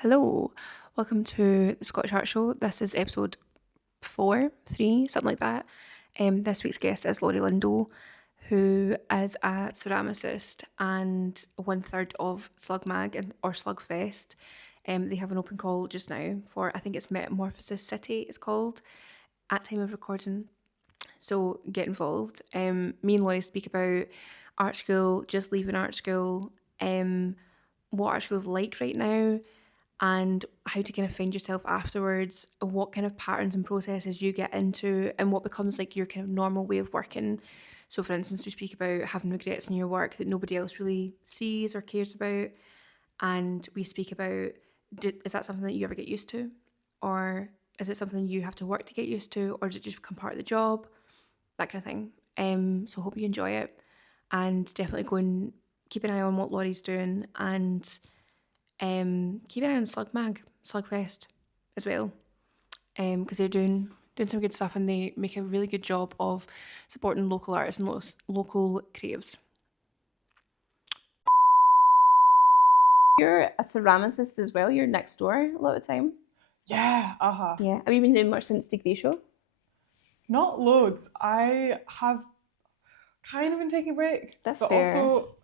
Hello, welcome to the Scottish Art Show. This is episode 4, 3, something like that. This week's guest is Laurie Lindow, who is a ceramicist and 1/3 of Slug Mag or Slug Fest. They have an open call just now for, I think it's Metamorphosis City, it's called, at time of recording. So get involved. Me and Laurie speak about art school, just leaving art school, what art school's like right now, and how to kind of find yourself afterwards, what kind of patterns and processes you get into, and what becomes like your kind of normal way of working. So, for instance, we speak about having regrets in your work that nobody else really sees or cares about. And we speak about, is that something that you ever get used to? Or is it something you have to work to get used to? Or does it just become part of the job? That kind of thing. So, hope you enjoy it. And definitely go and keep an eye on what Laurie's doing, and keep an eye on Slug Mag, Slug Fest as well, because they're doing some good stuff, and they make a really good job of supporting local artists and local creatives. You're a ceramicist as well. You're next door a lot of the time. Yeah, Yeah. Have you been doing much since degree show? Not loads. I have kind of been taking a break. That's but fair. also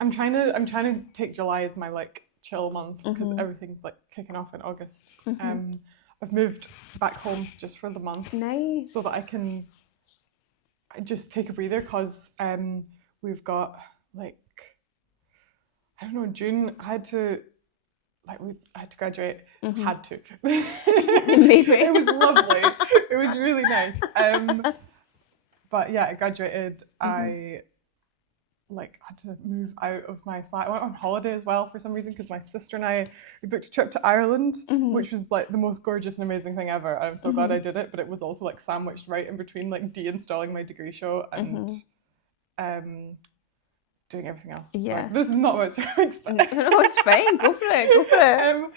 I'm trying to take July as my like chill month because everything's like kicking off in August. I've moved back home just for the month. Nice. So that I can just take a breather because we've got like, I don't know, June I had to graduate. Had to. Maybe. It was lovely. It was really nice. But yeah, I graduated. I had to move out of my flat. I went on holiday as well for some reason because my sister and we booked a trip to Ireland, which was like the most gorgeous and amazing thing ever. I'm so glad I did it, but it was also like sandwiched right in between like deinstalling my degree show and doing everything else. Yeah. So this is not about ceramics, but no, it's fine. Go for it.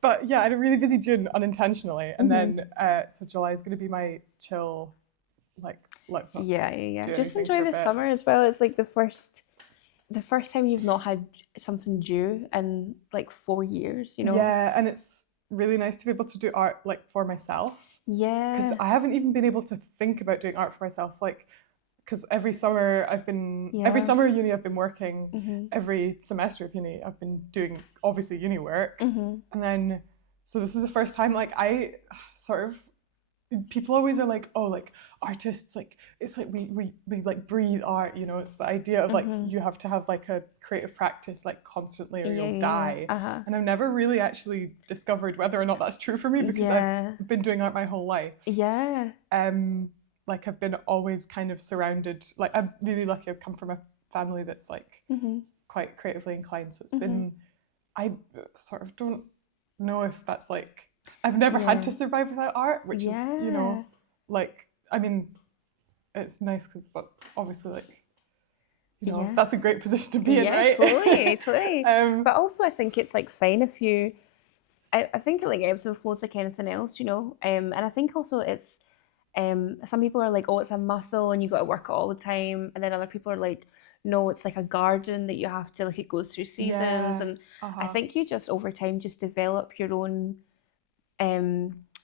But yeah, I had a really busy June unintentionally, and then so July is going to be my chill. Like, let's not. Yeah. Do Just anything enjoy for a the bit. summer as well. It's like the first time you've not had something due in like 4 years, you know? Yeah, and it's really nice to be able to do art like for myself. Yeah. Because I haven't even been able to think about doing art for myself. Like, because every summer of uni I've been working. Every semester of uni I've been doing obviously uni work, and then so this is the first time like I sort of. People always are like, oh, like artists, like it's like we like breathe art, you know. It's the idea of like you have to have like a creative practice like constantly or you'll die. And I've never really actually discovered whether or not that's true for me because I've been doing art my whole life. Yeah. Like I've been always kind of surrounded. Like I'm really lucky. I've come from a family that's like quite creatively inclined. So it's been. I sort of don't know if that's like. I've never had to survive without art, which is, you know, like, I mean, it's nice because that's obviously like, you know, that's a great position to be in, right? Totally. But also I think it's like fine if you, I think it like ebbs and flows like anything else, you know? And I think also it's, some people are like, oh, it's a muscle and you got to work it all the time. And then other people are like, no, it's like a garden that you have to, like, it goes through seasons. And I think you just over time just develop your own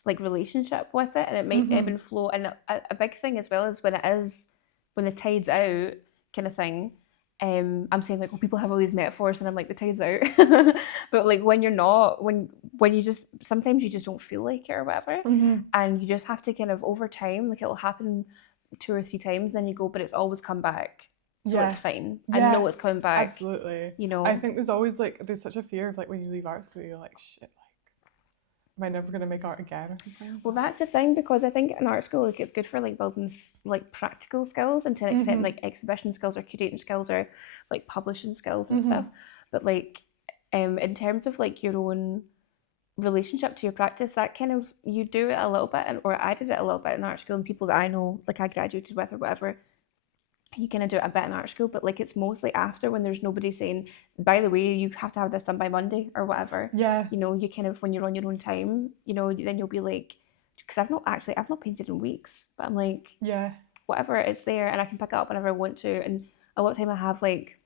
like relationship with it, and it might ebb and flow. And a big thing as well is when the tide's out kind of thing. I'm saying like, well, people have all these metaphors and I'm like, the tide's out. But like when you're not, when you just, sometimes you just don't feel like it or whatever, and you just have to kind of over time, like it'll happen 2 or 3 times, then you go, but it's always come back, so it's fine. I know it's coming back. Absolutely. You know, I think there's such a fear of like when you leave art school, you're like, shit, am I never going to make art again or something? Well, that's the thing, because I think in art school, like, it's good for like building like practical skills, and to an extent like exhibition skills or curating skills or like publishing skills and stuff. But like in terms of like your own relationship to your practice, that kind of, you do it a little bit, or I did it a little bit in art school, and people that I know, like I graduated with or whatever, you kind of do it a bit in art school, but like it's mostly after, when there's nobody saying, by the way, you have to have this done by Monday or whatever. Yeah. You know, you kind of, when you're on your own time, you know, then you'll be like, because I've not painted in weeks, but I'm like, whatever, it's there and I can pick it up whenever I want to. And a lot of time I have like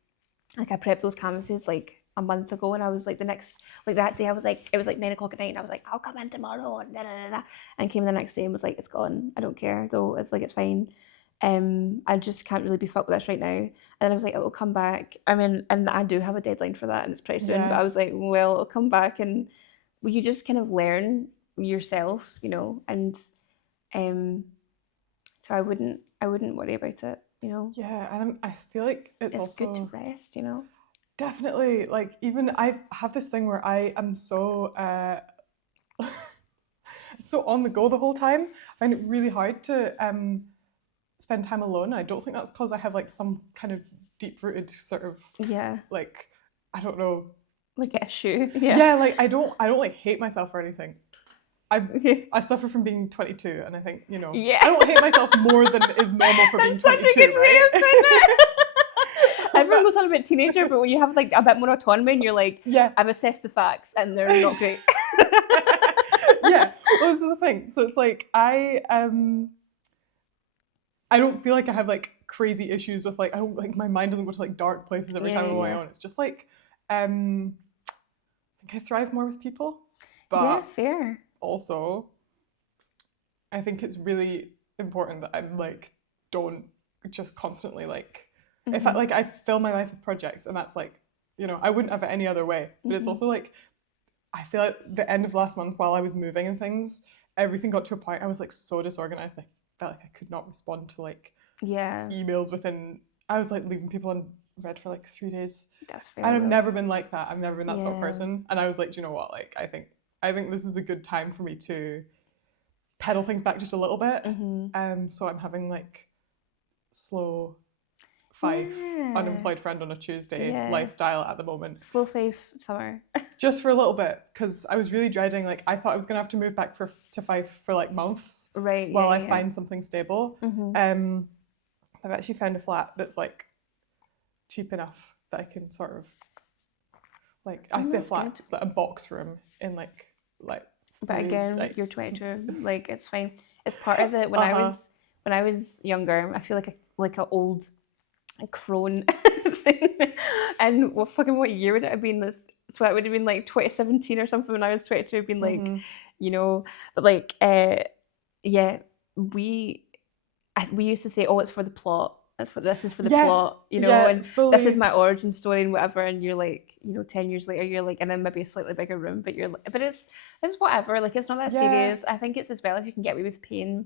I prep those canvases like a month ago, and I was like that day I was like, it was like 9 o'clock at night, and I was like, I'll come in tomorrow, and da da da da, and came the next day and was like, it's gone. I don't care though. It's like it's fine. I just can't really be fucked with this right now. And then I was like, it will come back. I mean, and I do have a deadline for that, and it's pretty soon. But I was like, well, it'll come back, and you just kind of learn yourself, and so I wouldn't worry about it, Yeah, and I feel like it's also good to rest, Definitely, like even I have this thing where I am so so on the go the whole time. I find it really hard to spend time alone. I don't think that's because I have like some kind of deep-rooted sort of like, I don't know, like issue. Yeah, like I don't like hate myself or anything. I suffer from being 22, and I think I don't hate myself more than is normal for being 22. That's such a good way of putting it. Everyone goes on about teenager, but when you have like a bit more autonomy, and you're like, I've assessed the facts, and they're not great. Yeah, well, this is the thing. So it's like I don't feel like I have like crazy issues with like, I don't like, my mind doesn't go to like dark places every time I'm on my own. It's just like I think I thrive more with people. But fair. Also, I think it's really important that I'm like, don't just constantly like, if I fill my life with projects, and that's like, I wouldn't have it any other way. But it's also like, I feel like the end of last month while I was moving and things, everything got to a point I was like so disorganized. I felt like I could not respond to like emails within. I was like leaving people on read for like 3 days. That's fair. And I've never been like that. I've never been that sort of person. And I was like, do you know what? Like, I think this is a good time for me to pedal things back just a little bit. So I'm having like slow 5 unemployed friend on a Tuesday lifestyle at the moment. Slow 5 summer. Just for a little bit, because I was really dreading, like I thought I was gonna have to move back to Fife for like months, while I find something stable. I've actually found a flat that's like cheap enough that I can sort of like, I say a flat, it's like a box room in like. But again, like, you're 22, like it's fine. It's part of the when I was younger, I feel like an old crone thing. And what year would it have been? So it would have been like 2017 or something when I was 22. It'd been like, but like, we used to say, oh, it's for the plot. This is for the plot, and fully. This is my origin story and whatever. And you're like, 10 years later, you're like, and then maybe a slightly bigger room, but it's whatever. Like, it's not that serious. I think it's as well if you can get away with paying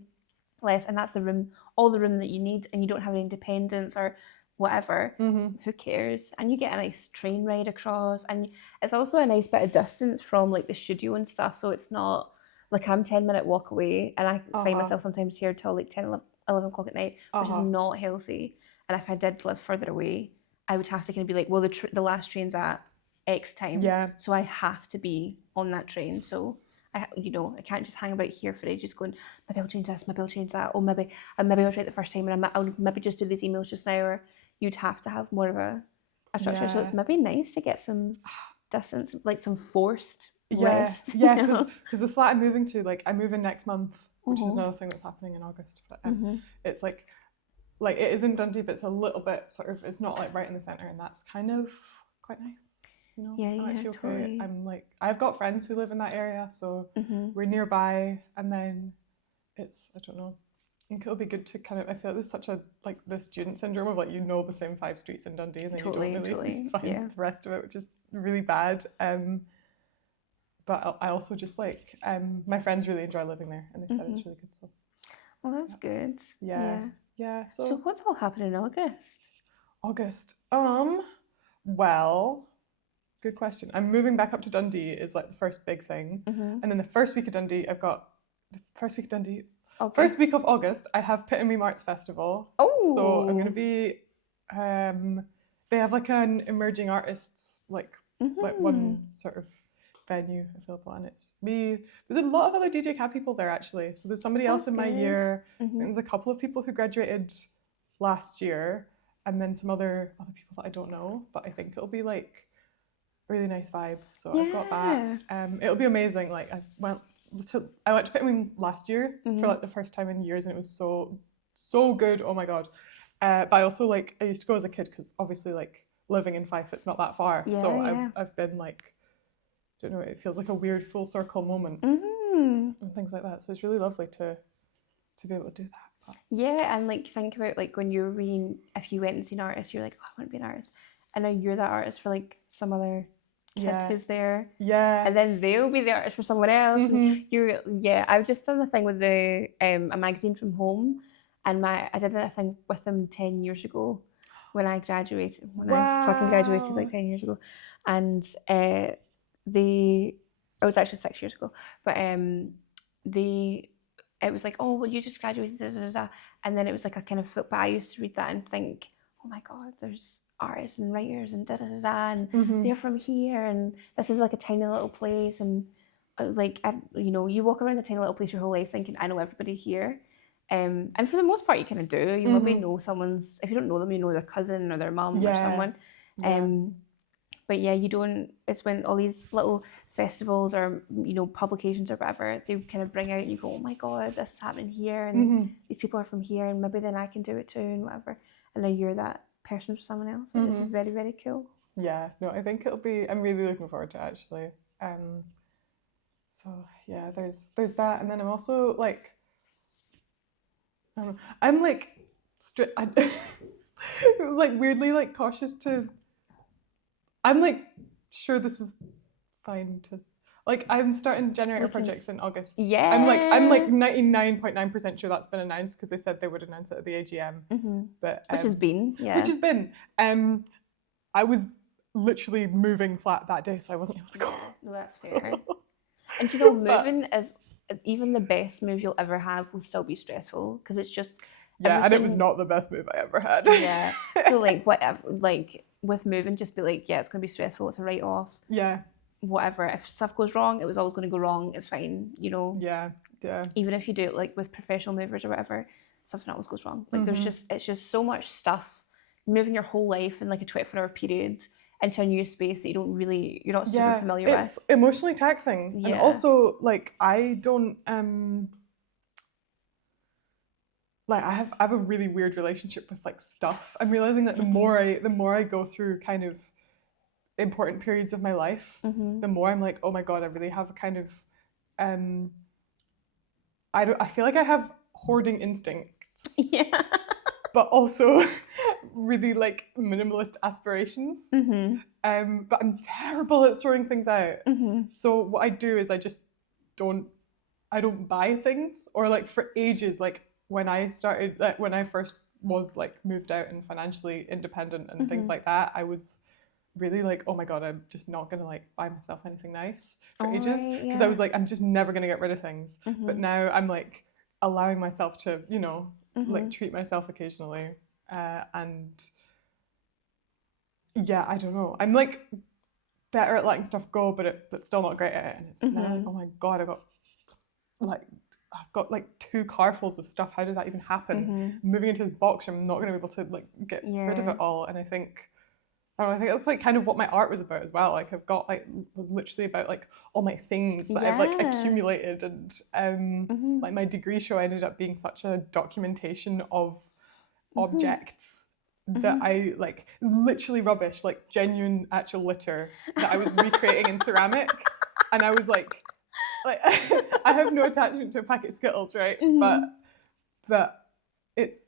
less, and that's all the room that you need, and you don't have any independence or whatever. Who cares? And you get a nice train ride across, and it's also a nice bit of distance from like the studio and stuff. So it's not like I'm 10-minute walk away, and I find myself sometimes here till like 11 o'clock at night, which is not healthy. And if I did live further away, I would have to kind of be like, well, the last train's at X time, so I have to be on that train. So I can't just hang about here for ages going, maybe I'll change this, maybe I'll change that, or maybe I'll try it the first time, and I'll maybe just do these emails just now. Or you'd have to have more of a structure. So it's maybe nice to get some distance, like some forced rest. Because the flat I'm moving to, like I move in next month, which is another thing that's happening in August. But it's like it is in Dundee, but it's a little bit sort of, it's not like right in the centre, and that's kind of quite nice. I'm actually okay. Totally. I'm like, I've got friends who live in that area, so we're nearby, and then it's, I don't know, I think it'll be good to kind of, I feel like there's such a like the student syndrome of like the same 5 streets in Dundee, and then you don't really find the rest of it, which is really bad. But I also just like, my friends really enjoy living there, and they said it's really good. So, well, that's good. Yeah. So what's all happening in August? Well, good question. I'm moving back up to Dundee is like the first big thing, and then the first week of Dundee, First week of August, I have Pitamy Arts Festival. Oh, so I'm gonna be. They have like an emerging artists like one sort of venue available, and it's me. There's a lot of other DJ Cat people there actually. So there's somebody else in my year. I think there's a couple of people who graduated last year, and then some other people that I don't know. But I think it'll be like a really nice vibe. So I've got that. It'll be amazing. Like I went to Pitman last year for like the first time in years, and it was so good. Oh my god. But I also like, I used to go as a kid because obviously like living in Fife, it's not that far. Yeah, so yeah. I've been like, I don't know, it feels like a weird full circle moment Mm-hmm. and things like that. So it's really lovely to be able to do that. But Yeah, and like think about like when you're reading, if you went and seen an artist, you're like, oh, I want to be an artist, and now you're that artist for like some other kid who's there, and then they'll be the artist for someone else. And you're I've just done the thing with the a magazine from home, and I did a thing with them 10 years ago when I graduated. I fucking graduated like 10 years ago, and it was actually 6 years ago, but it was like, oh, well, you just graduated, da, da, da, da. And then it was like a kind of but I used to read that and think, oh my God, there's artists and writers and da da da da, and they're from here, and this is like a tiny little place, and like you walk around a tiny little place your whole life thinking I know everybody here, and for the most part you kind of do. You maybe know someone's, if you don't know them, you know their cousin or their mum or someone, but yeah, you don't. It's when all these little festivals or publications or whatever, they kind of bring out and you go, oh my God, this is happening here, and these people are from here, and maybe then I can do it too, and whatever. And now you're that person for someone else, which is very, very cool. Yeah, no, I think it'll be. I'm really looking forward to it, actually. So yeah, there's that, and then I'm also like, I'm like, like weirdly like cautious to. I'm like sure this is fine to. Like I'm starting generator projects in August. Yeah. I'm like 99.9% sure that's been announced because they said they would announce it at the AGM. But which has been. I was literally moving flat that day, so I wasn't able to go. No, that's fair. And moving is even the best move you'll ever have will still be stressful because it's just and it was not the best move I ever had. Yeah. So like whatever, like with moving, just be like, yeah, it's going to be stressful. It's a write off. Yeah. Whatever. If stuff goes wrong, it was always going to go wrong. It's fine, Yeah. Even if you do it like with professional movers or whatever, something always goes wrong. Like it's just so much stuff. Moving your whole life in like a 24-hour period into a new space that you're not super familiar with. It's emotionally taxing. And also like I don't like I have a really weird relationship with like stuff. I'm realizing that the more I go through kind of important periods of my life, the more I'm like, oh my God, I really have a kind of I feel like I have hoarding instincts. Yeah. But also really like minimalist aspirations. But I'm terrible at throwing things out. So what I do is I just don't buy things, or like for ages, like when I first was like moved out and financially independent and things like that, I was really like, oh my God, I'm just not gonna like buy myself anything nice for ages, because I was like, I'm just never gonna get rid of things. But now I'm like allowing myself to, like treat myself occasionally, and yeah, I don't know. I'm like better at letting stuff go, but still not great at it. And it's now like, oh my God, I've got like 2 carfuls of stuff. How did that even happen? Moving into this box, I'm not going to be able to like get rid of it all. And I think that's like kind of what my art was about as well. Like I've got like literally about like all my things that I've like accumulated, and like my degree show ended up being such a documentation of objects that I like, literally rubbish, like genuine actual litter that I was recreating in ceramic. And I was like I have no attachment to a packet of Skittles, right? But it's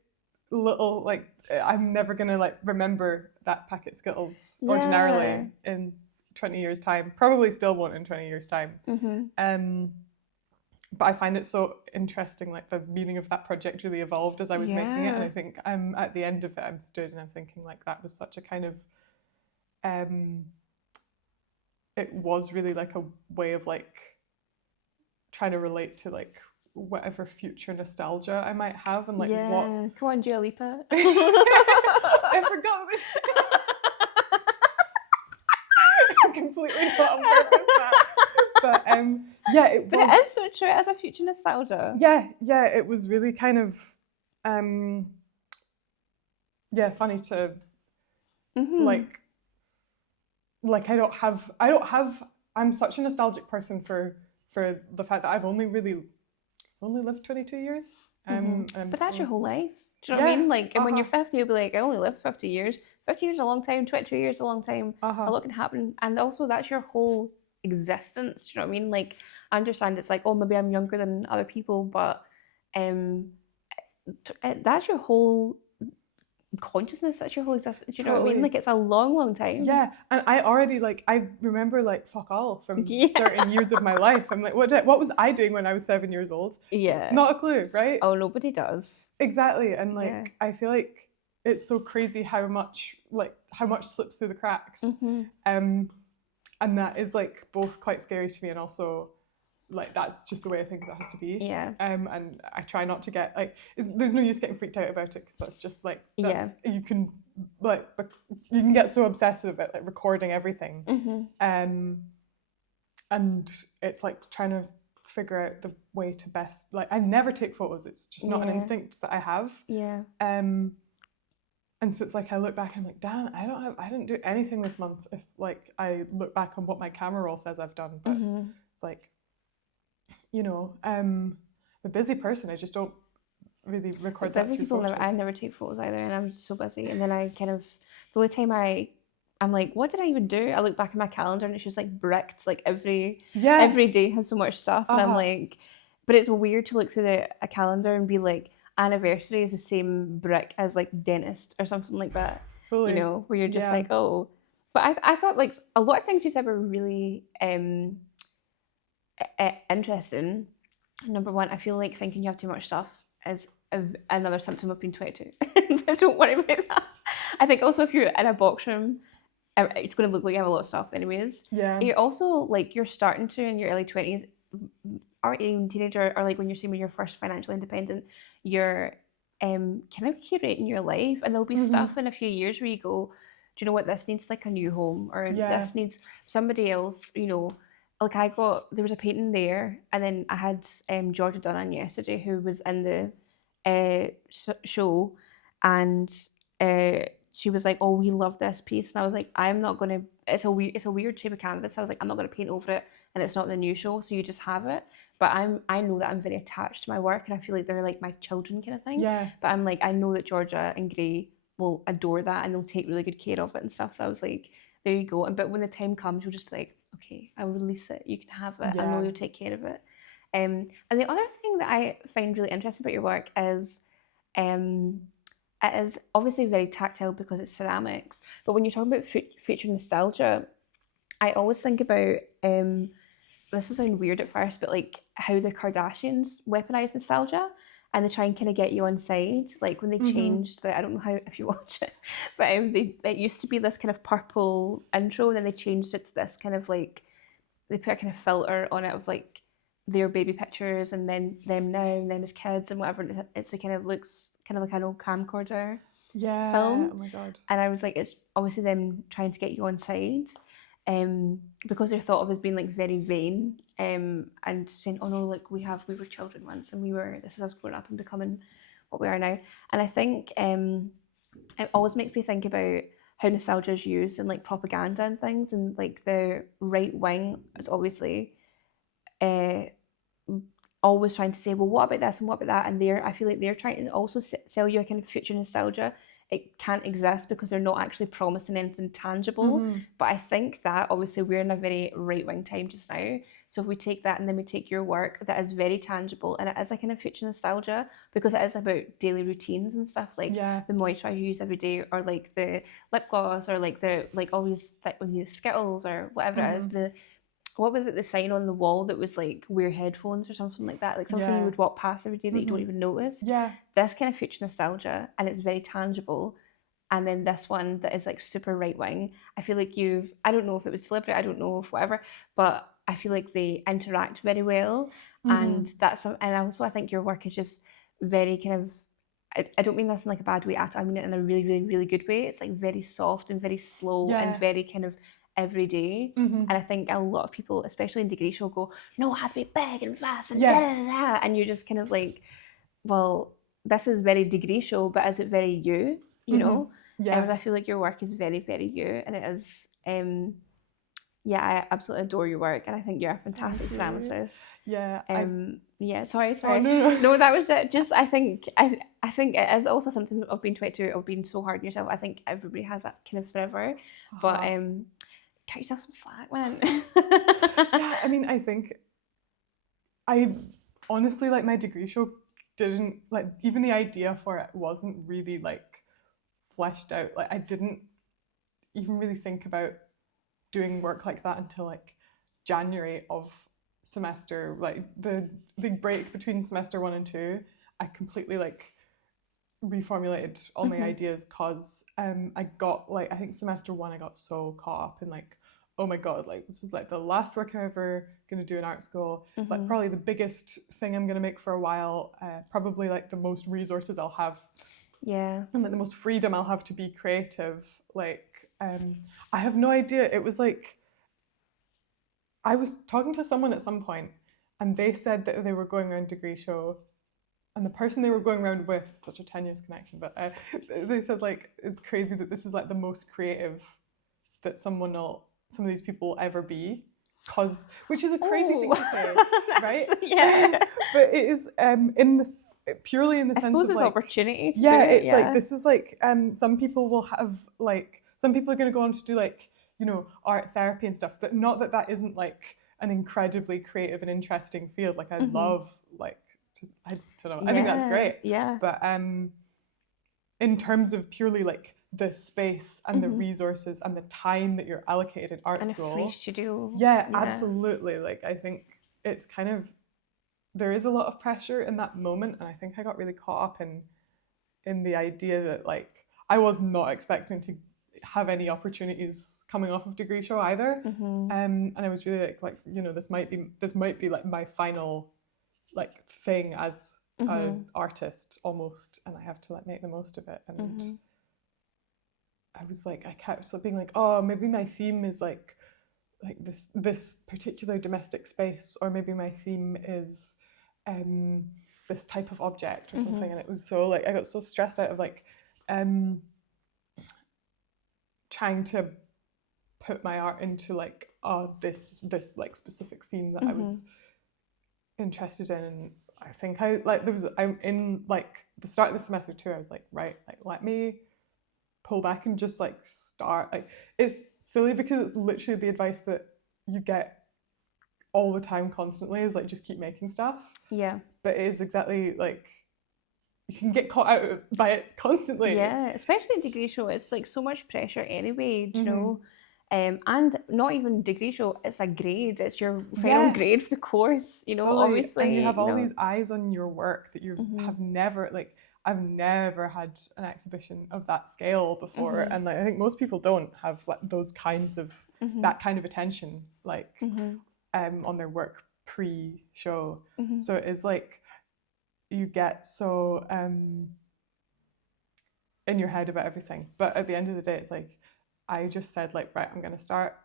little, like I'm never gonna like remember that packet of Skittles ordinarily in 20 years time. Probably still won't in 20 years time. But I find it so interesting, like the meaning of that project really evolved as I was making it. And I think I'm at the end of it, I'm stood and I'm thinking like that was such a kind of it was really like a way of like trying to relate to like whatever future nostalgia I might have, and like what. Come on, Dua Lipa. I forgot this. I completely not on purpose that. But it was. But it is so true. It is a future nostalgia. Yeah, it was really kind of funny to like I don't have. I'm such a nostalgic person for the fact that I've only lived 22 years. But that's your whole life. Do you know what I mean? Like, and when you're 50, you'll be like, I only lived 50 years. 15 years is a long time, 22 years is a long time. A lot can happen. And also that's your whole existence. Do you know what I mean? Like, I understand it's like, oh, maybe I'm younger than other people, but that's your whole consciousness, that's your whole existence. Do you know what I mean? Like, it's a long time. Yeah, and I already like, I remember like fuck all from certain years of my life. I'm like, what was I doing when I was 7 years old? Yeah, not a clue, right? Oh, nobody does. Exactly. And like, I feel like it's so crazy how much slips through the cracks. And that is like both quite scary to me, and also like that's just the way I think it has to be. And I try not to get like, there's no use getting freaked out about it, because that's just like, you can get so obsessive about like recording everything. And it's like trying to figure out the way to best, like, I never take photos, it's just not an instinct that I have. And so it's like I look back and I'm like, damn, I didn't do anything this month if like I look back on what my camera roll says I've done. But it's like, you know, I'm a busy person, I just don't really record that. Busy people I never take photos either, and I'm so busy. And then I kind of, the only time I'm like, what did I even do? I look back at my calendar and it's just like bricked, like every day has so much stuff. And I'm like, but it's weird to look through a calendar and be like, anniversary is the same brick as like dentist or something like that. Fully. You know, where you're just like, oh. But I thought like a lot of things you said were really interesting. Number one, I feel like thinking you have too much stuff is another symptom of being 22. Don't worry about that. I think also if you're in a box room, it's going to look like you have a lot of stuff anyways. And you're also like, you're starting to in your early 20s, or even teenager, or like when you're first financially independent, you're kind of curating your life, and there'll be stuff in a few years where you go, do you know what, this needs like a new home, or this needs somebody else, you know. Like there was a painting there, and then I had Georgia Duncan yesterday, who was in the show, and she was like, oh, we love this piece, and I was like, I'm not gonna, it's a weird shape of canvas, I was like, I'm not gonna paint over it, and it's not the new show, so you just have it. But I know that I'm very attached to my work, and I feel like they're like my children kind of thing. But I'm like, I know that Georgia and Gray will adore that, and they'll take really good care of it and stuff. So I was like, there you go. But when the time comes, you'll just be like, okay, I'll release it. You can have it. I know you'll take care of it. And the other thing that I find really interesting about your work is, it is obviously very tactile because it's ceramics. But when you're talking about future nostalgia, I always think about this will sound weird at first, but like how the Kardashians weaponize nostalgia, and they try and kind of get you on side. Like when they changed I don't know how if you watch it, but it used to be this kind of purple intro, and then they changed it to this kind of like, they put a kind of filter on it of like their baby pictures, and then them now, and them as kids and whatever. It's the kind of looks kind of like an old camcorder film. Oh my god! And I was like, it's obviously them trying to get you on side. Because they're thought of as being like very vain, and saying, oh no, like we were children once, and this is us growing up and becoming what we are now. And I think it always makes me think about how nostalgia is used in like propaganda and things, and like the right wing is obviously always trying to say, well, what about this and what about that, and I feel like they're trying to also sell you a kind of future nostalgia. It can't exist because they're not actually promising anything tangible. But I think that obviously we're in a very right-wing time just now. So if we take that and then we take your work that is very tangible, and it is a kind of future nostalgia because it is about daily routines and stuff, like the moisturiser you use every day, or like the lip gloss, or like all these Skittles or whatever it is, what was it, the sign on the wall that was like wear headphones or something like that, like something you would walk past every day that you don't even notice. This kind of future nostalgia, and it's very tangible. And then this one that is like super right wing, I feel like I don't know if it was deliberate, I don't know if whatever, but I feel like they interact very well. And also I think your work is just very kind of, I don't mean this in like a bad way at all, I mean it in a really, really, really good way. It's like very soft and very slow and very kind of every day. And I think a lot of people, especially in degree school, go, no, it has to be big and fast and da da da, and you're just kind of like, well, this is very degree show, but is it very you know? And I feel like your work is very, very you, and it is Yeah, I absolutely adore your work, and I think you're a fantastic ceramicist. Yeah. Yeah. Sorry. Oh, no. No, that was it. Just I think it is also something of being 22, of being so hard on yourself. I think everybody has that kind of forever, but cut yourself some slack, man. Yeah, I mean, I think I honestly, like, my degree show didn't, like, even the idea for it wasn't really like fleshed out. Like, I didn't even really think about doing work like that until like January of semester, like the break between semester 1 and 2. I completely like reformulated all my ideas because I got, like, I think semester 1 I got so caught up in like, oh my god, like this is like the last work I'm ever gonna do in art school. It's like probably the biggest thing I'm gonna make for a while, probably like the most resources I'll have, yeah, and like the most freedom I'll have to be creative. Like I have no idea. It was like, I was talking to someone at some point and they said that they were going around degree show, and the person they were going around with, such a tenuous connection, but they said like it's crazy that this is like the most creative that some of these people will ever be, cause, which is a crazy thing to say, right? Yeah. But it is in this, purely in the sense suppose of there's like opportunity to yeah, do it, it's like, this is like some people will have like, some people are going to go on to do like, you know, art therapy and stuff, but not that that isn't like an incredibly creative and interesting field. Like I love like I don't know, I think that's great. Yeah. But in terms of purely like the space and the resources and the time that you're allocated in art and school, a free studio. yeah, absolutely. Like I think it's kind of, there is a lot of pressure in that moment, and I think I got really caught up in the idea that like I was not expecting to have any opportunities coming off of degree show either. And I was really like, you know, this might be like my final like thing as an artist almost, and I have to like make the most of it. And I was like, I kept being like, oh, maybe my theme is like this particular domestic space, or maybe my theme is this type of object or something. And it was so like, I got so stressed out of like trying to put my art into like this like specific theme that I was interested in. And I think I'm in like the start of the semester too, I was like, right, like let me pull back and just like start. Like, it's silly because it's literally the advice that you get all the time constantly, is like just keep making stuff. Yeah. But it is exactly like, you can get caught out by it constantly. Yeah, especially in degree show, it's like so much pressure anyway, you know. And not even degree show, it's a grade. It's your final grade for the course, you know, fully. obviously. And you have all these eyes on your work that you have never, like, I've never had an exhibition of that scale before. And like, I think most people don't have like those kinds of, that kind of attention, like on their work pre-show. So it is like, you get so in your head about everything. But at the end of the day, it's like, I just said like, right, I'm going to start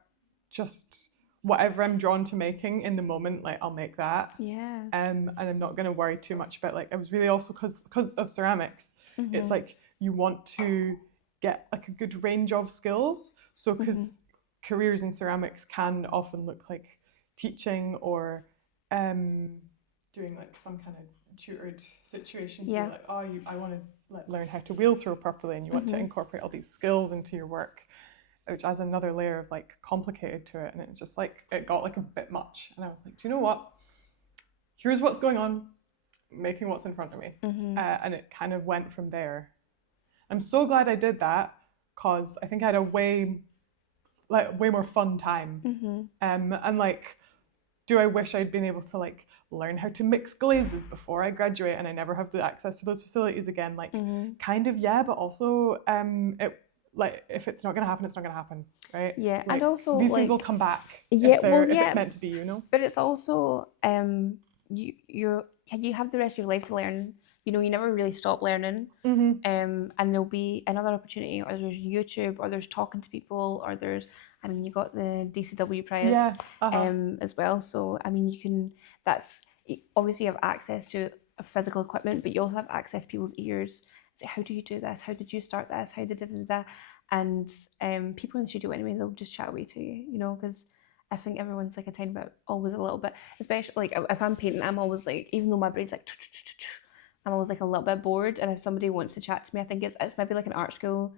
just whatever I'm drawn to making in the moment, like I'll make that. Yeah. And I'm not going to worry too much about, like, I was really also, because of ceramics, it's like you want to get like a good range of skills. So because careers in ceramics can often look like teaching or doing like some kind of tutored situation. So you're like, oh, I want to like learn how to wheel throw properly, and you want to incorporate all these skills into your work, which adds another layer of like complicated to it. And it's just like, it got like a bit much. And I was like, do you know what? Here's what's going on, making what's in front of me. And it kind of went from there. I'm so glad I did that, because I think I had a way more fun time. And like, do I wish I'd been able to like learn how to mix glazes before I graduate, and I never have the access to those facilities again? Like, kind of, yeah, but also it, like, if it's not going to happen, it's not going to happen, right? Yeah. Like, And also these like, things will come back if it's meant to be, you know. But it's also you have the rest of your life to learn. You know, you never really stop learning. And there'll be another opportunity, or there's YouTube, or there's talking to people, or there's, I mean, you got the DCW prize as well. So I mean, you can, that's, obviously you have access to physical equipment, but you also have access to people's ears. Say, how do you do this? How did you start this? How did that? And people in the studio anyway, they'll just chat away to you, you know, because I think everyone's like a tiny bit, always a little bit, especially like if I'm painting, I'm always like, even though my brain's like, I'm always like a little bit bored. And if somebody wants to chat to me, I think it's maybe like an art school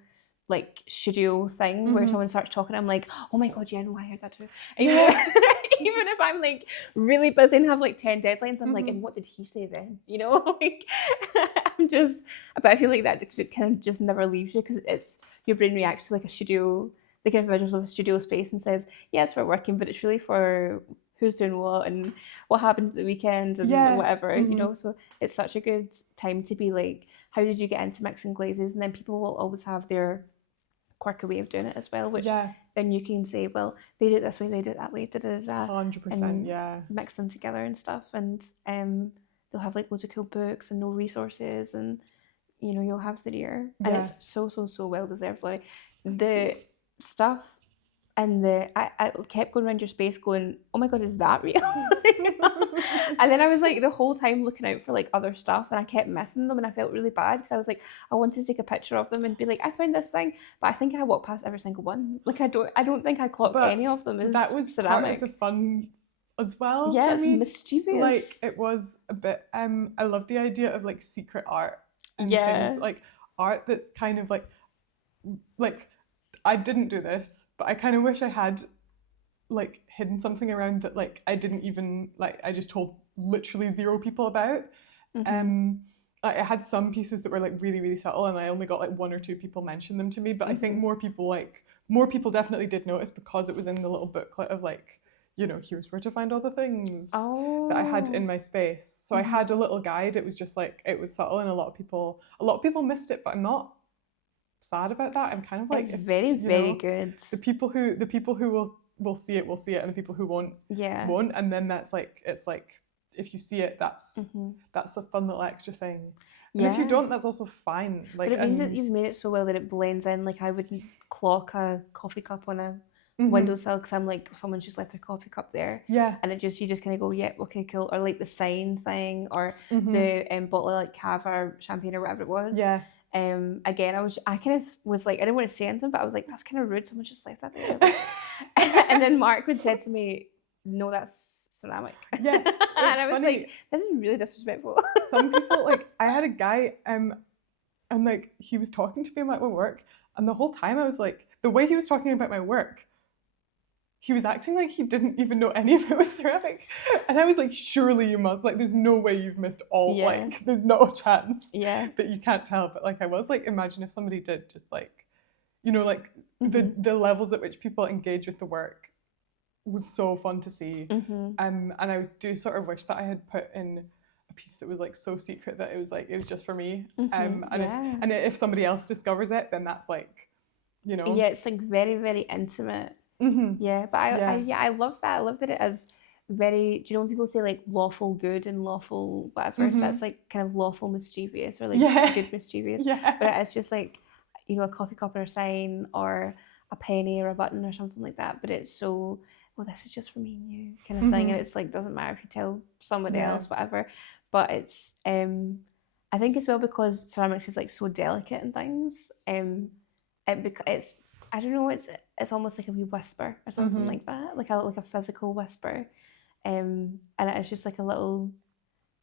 like studio thing where someone starts talking, I'm like, oh my god, yeah, no, I heard that too. Even even if I'm like really busy and have like 10 deadlines, I'm like, and what did he say then? You know, like I'm just, but I feel like that kind of just never leaves you because it's your brain reacts to like a studio, the kind of visuals of a studio space and says, yeah, it's for working, but it's really for who's doing what and what happened at the weekend and whatever, you know. So it's such a good time to be like, how did you get into mixing glazes? And then people will always have their quirky way of doing it as well, which then you can say, well, they do it this way, they do it that way, 100%, and mix them together and stuff. And they'll have like loads of cool books and no resources, and you know, you'll have the ear, and it's so well deserved. Like the stuff. And I kept going around your space going, oh my god, is that real? And then I was like the whole time looking out for like other stuff, and I kept missing them, and I felt really bad because I was like, I wanted to take a picture of them and be like, I found this thing, but I think I walked past every single one. Like I don't think I clocked any of them as that was ceramic. part of the fun as well. Yeah, for it's me. mischievous. Like it was a bit. I love the idea of like secret art and things like art that's kind of like I didn't do this, but I kind of wish I had like hidden something around that like I didn't even like I just told literally 0 people about. I had some pieces that were like really subtle, and I only got like 1 or 2 people mention them to me, but I think more people definitely did notice because it was in the little booklet of like, you know, here's where to find all the things that I had in my space. So I had a little guide. It was just like, it was subtle, and a lot of people missed it, but I'm not sad about that. I'm kind of like, it's very good. The people who will see it, and the people who won't won't, and then that's like, it's like if you see it, that's a fun little extra thing. And if you don't, that's also fine. Like, but it means that you've made it so well that it blends in. Like I wouldn't clock a coffee cup on a windowsill because I'm like, someone's just left their coffee cup there. And you just kind of go, yeah, okay, cool. Or like the sign thing, or the bottle of like cava or champagne or whatever it was. Again, I kind of was like, I didn't want to say anything, but I was like, that's kind of rude. Someone just left that there. And then Mark would say to me, no, that's ceramic. And I was funny. like, this is really disrespectful. Some people, like, I had a guy and like he was talking to me about my work, and the whole time I was like, the way he was talking about my work, he was acting like he didn't even know any of it was ceramic. And I was like, surely you must, like, there's no way you've missed all, like, there's no chance that you can't tell. But like, I was like, imagine if somebody did, just like, you know, like the levels at which people engage with the work was so fun to see. And I do sort of wish that I had put in a piece that was like so secret that it was just for me. And if somebody else discovers it, then that's like, you know. Yeah, it's like very intimate. Yeah, but I love that. I love that it is very, do you know when people say like lawful good and lawful whatever, so that's like kind of lawful mischievous, or like good mischievous. But it's just like, you know, a coffee cup or a sign or a penny or a button or something like that, but it's so, well, this is just for me and you kind of thing, and it's like, doesn't matter if you tell somebody else, whatever. But it's I think as well, because ceramics is like so delicate and things, it's, I don't know, it's almost like a wee whisper or something like that, like a physical whisper, and it's just like a little,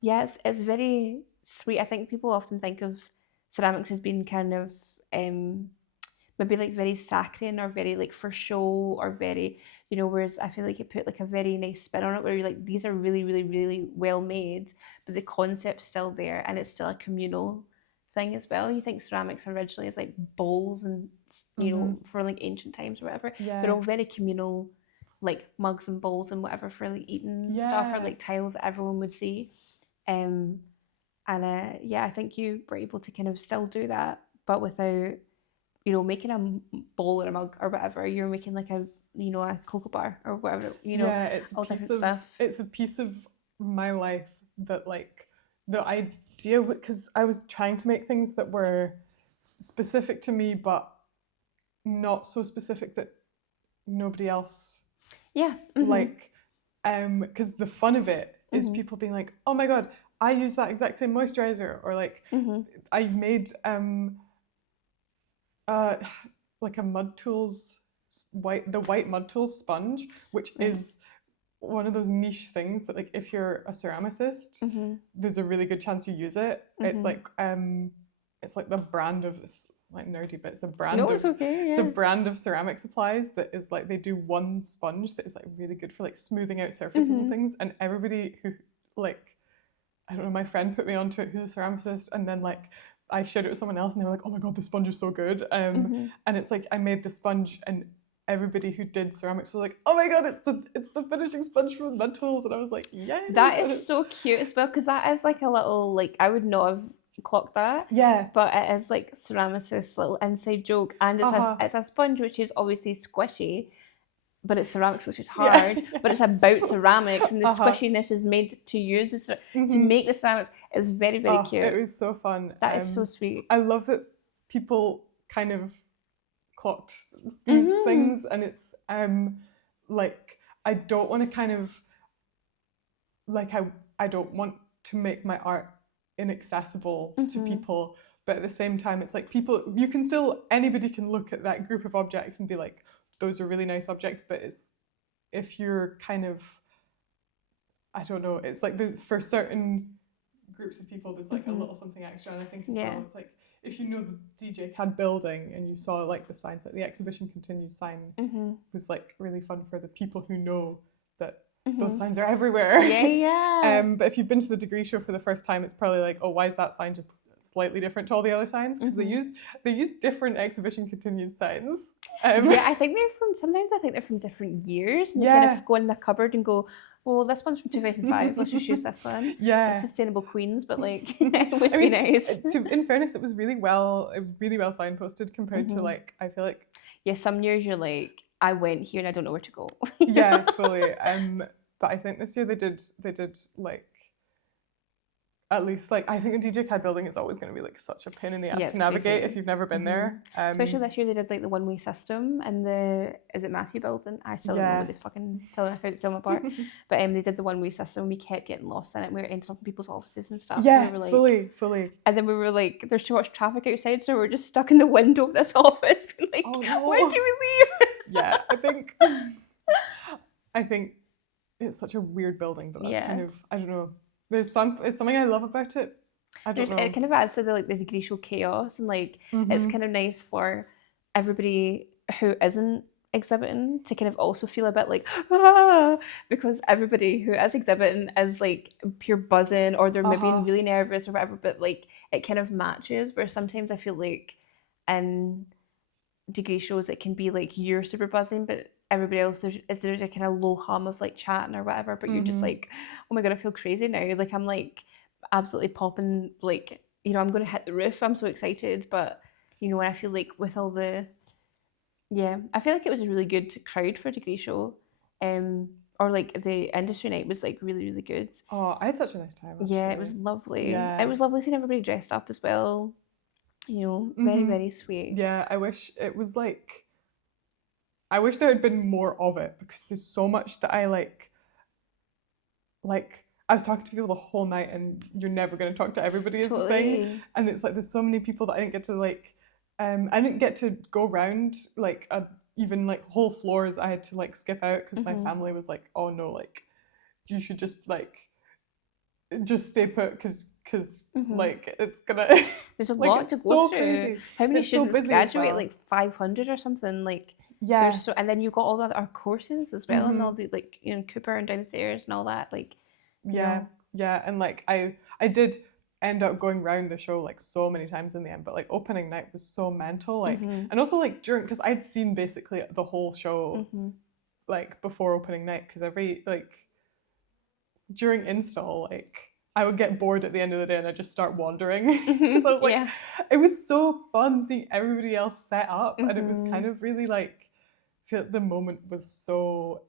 it's very sweet. I think people often think of ceramics as being kind of maybe like very saccharine or very like for show or very, you know, whereas I feel like you put like a very nice spin on it where you're like, these are really well made, but the concept's still there and it's still a communal thing as well. You think ceramics originally is like bowls and, you know, for like ancient times or whatever, they're all very communal, like mugs and bowls and whatever for like eating stuff, or like tiles that everyone would see. I think you were able to kind of still do that, but without, you know, making a bowl or a mug or whatever. You're making like a, you know, a cocoa bar or whatever, you know. It's a piece of stuff. It's a piece of my life that, like, the idea, because I was trying to make things that were specific to me, but not so specific that nobody else like, because the fun of it is people being like, oh my god, I use that exact same moisturizer, or like I made like a mud tools the white mud tools sponge, which is one of those niche things that like if you're a ceramicist, there's a really good chance you use it. It's like the brand of, it's like nerdy, but it's a brand it's a brand of ceramic supplies that is like, they do one sponge that is like really good for like smoothing out surfaces and things. And everybody who like, I don't know, my friend put me onto it who's a ceramicist, and then like I shared it with someone else and they were like, oh my god, this sponge is so good. And it's like I made the sponge and everybody who did ceramics was like, oh my god, it's the finishing sponge from mud tools. And I was like, yeah. That is so cute as well, because that is like a little, like, I would not have clocked that. Yeah. But it is like ceramicist little inside joke, and it's a sponge which is obviously squishy, but it's ceramics, which is hard. But it's about ceramics, and the squishiness is made to use to make the ceramics. It's very, very cute. It was so fun. That is so sweet. I love that people kind of clocked these things, and it's like I don't want to kind of like I don't want to make my art inaccessible to people, but at the same time it's like people, you can still, anybody can look at that group of objects and be like, those are really nice objects, but it's, if you're kind of, I don't know, it's like for certain groups of people there's like a little something extra. And I think as well, it's like if you know the DJ CAD building and you saw like the signs, like the exhibition continues sign was like really fun for the people who know that those signs are everywhere. But if you've been to the degree show for the first time, it's probably like, oh, why is that sign just slightly different to all the other signs? Because they used different exhibition continues signs. I think sometimes I think they're from different years, and they kind of go in the cupboard and go, well, this one's from 2005, let's just use this one. Like Sustainable Queens, but like it would be nice. In fairness, it was really well signposted compared to like, I feel like, some years you're like, I went here and I don't know where to go. Fully. But I think this year they did like, at least like, I think the DJ CAD building is always going to be like such a pain in the ass to navigate if you've never been there. Especially this year they did like the one-way system and is it Matthew building? I still don't know what they fucking tell them apart. But they did the one-way system. We kept getting lost in it. We were ending up in people's offices and stuff. Yeah, and we were like, fully. And then we were like, there's too much traffic outside, so we're just stuck in the window of this office. Being like, oh no, when can we leave? I think it's such a weird building, but that's kind of, I don't know. It's something I love about it. I don't know. It kind of adds to the degree show chaos, and like it's kind of nice for everybody who isn't exhibiting to kind of also feel a bit like because everybody who is exhibiting is like pure buzzing, or they're maybe really nervous or whatever, but like it kind of matches. Where sometimes I feel like in degree shows it can be like you're super buzzing, but everybody else there's a kind of low hum of like chatting or whatever, but you're just like, oh my god, I feel crazy now. Like I'm like absolutely popping, like, you know, I'm going to hit the roof. I'm so excited. But you know, I feel like with all the I feel like it was a really good crowd for a degree show, or like the industry night was like really, really good. Oh, I had such a nice time. Actually. It was lovely. It was lovely seeing everybody dressed up as well, you know, very, very sweet. I wish it was like, I wish there had been more of it, because there's so much that I like I was talking to people the whole night, and you're never going to talk to everybody is the thing. And it's like there's so many people that I didn't get to like I didn't get to go around like even like whole floors. I had to like skip out because my family was like, oh no, like you should just stay put because like it's gonna there's a lot to go through. Crazy. How many students graduate? Like 500 or something, like. And then you got all our courses as well, and all the like, you know, Cooper and downstairs and all that, like. And like I did end up going round the show like so many times in the end, but like opening night was so mental, like and also like during, because I'd seen basically the whole show like before opening night, because every like during install, like I would get bored at the end of the day and I'd just start wandering because I was like it was so fun seeing everybody else set up, and it was kind of really like, I feel like the moment was so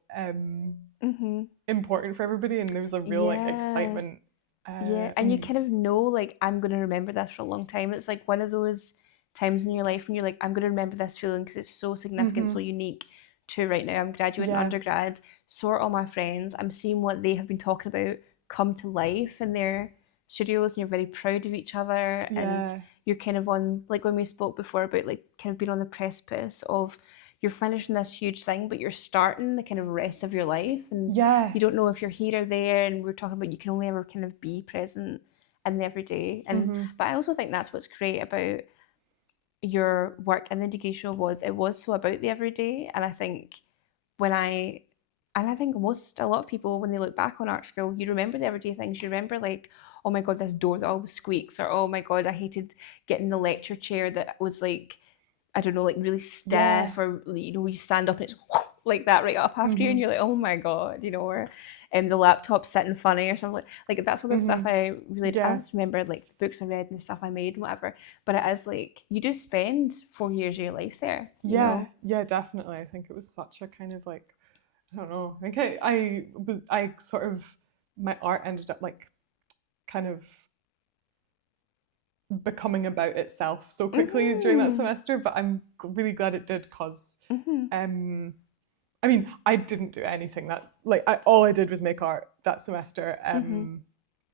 important for everybody, and there was a real like excitement. And you kind of know, like, I'm going to remember this for a long time. It's like one of those times in your life when you're like, I'm going to remember this feeling because it's so significant, so unique to right now. I'm graduating undergrad, so are all my friends. I'm seeing what they have been talking about come to life in their studios, and you're very proud of each other, and you're kind of on, like when we spoke before about like kind of being on the precipice of you're finishing this huge thing, but you're starting the kind of rest of your life, and Yeah. you don't know if you're here or there. And we're talking about you can only ever kind of be present in the everyday. And but I also think that's what's great about your work in the degree show was it was so about the everyday. And I think when I think a lot of people when they look back on art school, you remember the everyday things. You remember like, oh my god, this door that always squeaks, or oh my god, I hated getting the lecture chair that was like, I don't know, like really stiff, or you know, you stand up and it's like that right up after you, and you're like, oh my god, you know, or the laptop sitting funny or something like that's all the stuff I really I just remember like the books I read and the stuff I made and whatever. But it is like you do spend 4 years of your life there. You know? Yeah, definitely. I think it was such a kind of like, I don't know. I think I sort of, my art ended up like kind of becoming about itself so quickly during that semester, but I'm really glad it did because I mean, I didn't do anything that like all I did was make art that semester.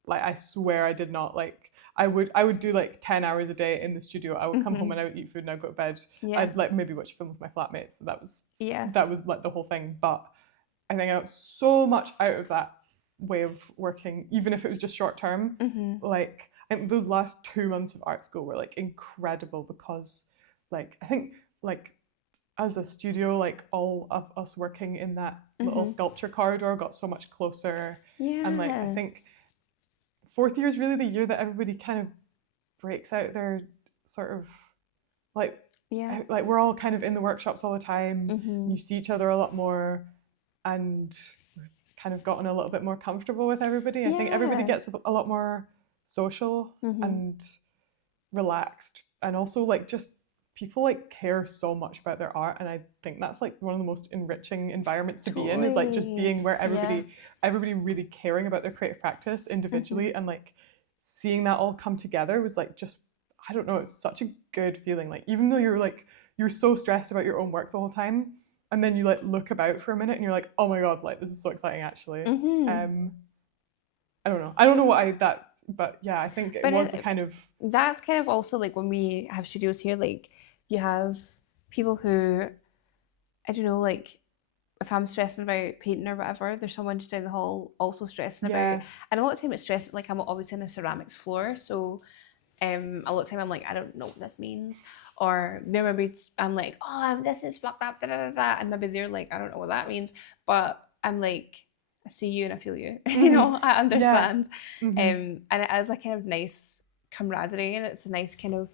Like I swear I did not like I would do like 10 hours a day in the studio. I would come home and I would eat food and I'd go to bed. I'd like maybe watch a film with my flatmates. So that was like the whole thing. But I think I got so much out of that way of working, even if it was just short term. Like I think those last 2 months of art school were like incredible because like I think like as a studio, like all of us working in that little sculpture corridor got so much closer. And like I think fourth year is really the year that everybody kind of breaks out their sort of like like we're all kind of in the workshops all the time. And you see each other a lot more, and we've kind of gotten a little bit more comfortable with everybody. I think everybody gets a lot more social and relaxed, and also like just people like care so much about their art, and I think that's like one of the most enriching environments to be in, is like just being where everybody really caring about their creative practice individually, and like seeing that all come together was like just, I don't know, it's such a good feeling. Like even though you're so stressed about your own work the whole time, and then you like look about for a minute and you're like, oh my god, like this is so exciting actually. I don't know what but yeah, I think it was a kind of, that's kind of also like when we have studios here, like you have people who, I don't know, like if I'm stressing about painting or whatever, there's someone just down the hall also stressing about. And a lot of time it's stressing, like I'm obviously in a ceramics floor, so a lot of time I'm like, I don't know what this means. Or maybe I'm like, oh, this is fucked up, da da da da, and maybe they're like, I don't know what that means, but I'm like, I see you and I feel you. You know, I understand. And it is a kind of nice camaraderie, and it's a nice kind of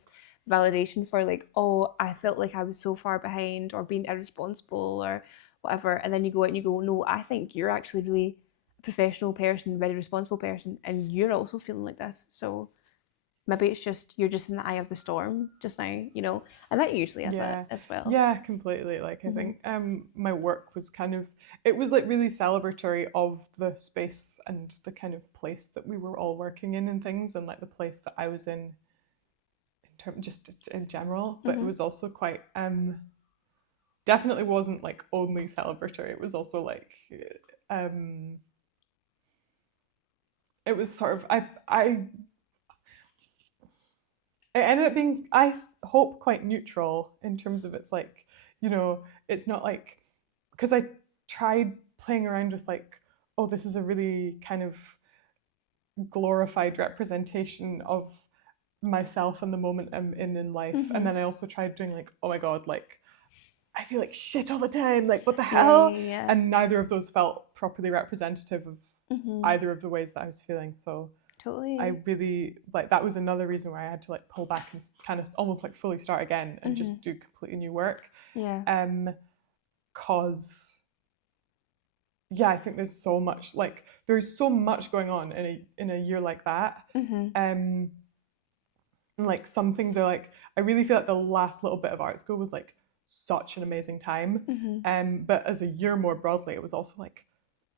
validation for like, oh, I felt like I was so far behind or being irresponsible or whatever. And then you go out and you go, no, I think you're actually really a professional person, very responsible person, and you're also feeling like this. So maybe it's just you're just in the eye of the storm just now, you know, and that usually is it as well. Yeah, completely. Like I think my work was kind of, it was like really celebratory of the space and the kind of place that we were all working in and things, and like the place that I was in terms just in general. But it was also quite definitely wasn't like only celebratory. It was also like it was sort of it ended up being, I hope, quite neutral in terms of it's like, you know, it's not like, because I tried playing around with like, oh, this is a really kind of glorified representation of myself and the moment I'm in life. And then I also tried doing like, oh my god, like I feel like shit all the time, like what the hell? And neither of those felt properly representative of either of the ways that I was feeling. So totally, I really like, that was another reason why I had to like pull back and kind of almost like fully start again and just do completely new work. Cause yeah, I think there's so much going on in a year like that. And like some things are like, I really feel like the last little bit of art school was like such an amazing time. But as a year more broadly, it was also like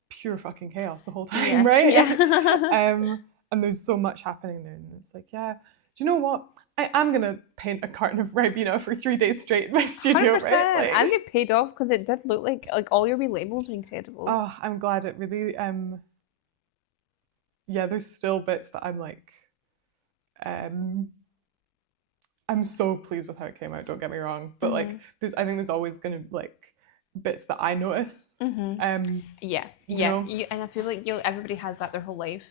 pure fucking chaos the whole time, right? And there's so much happening there, and it's like, yeah, do you know what? I am gonna paint a carton of Ribena for 3 days straight in my studio, 100%. Right? Like, and it paid off because it did look like all your wee labels were incredible. Oh, I'm glad it really. Yeah, there's still bits that I'm like, I'm so pleased with how it came out, don't get me wrong, but like I think there's always gonna like bits that I notice. Yeah, and I feel like everybody has that their whole life,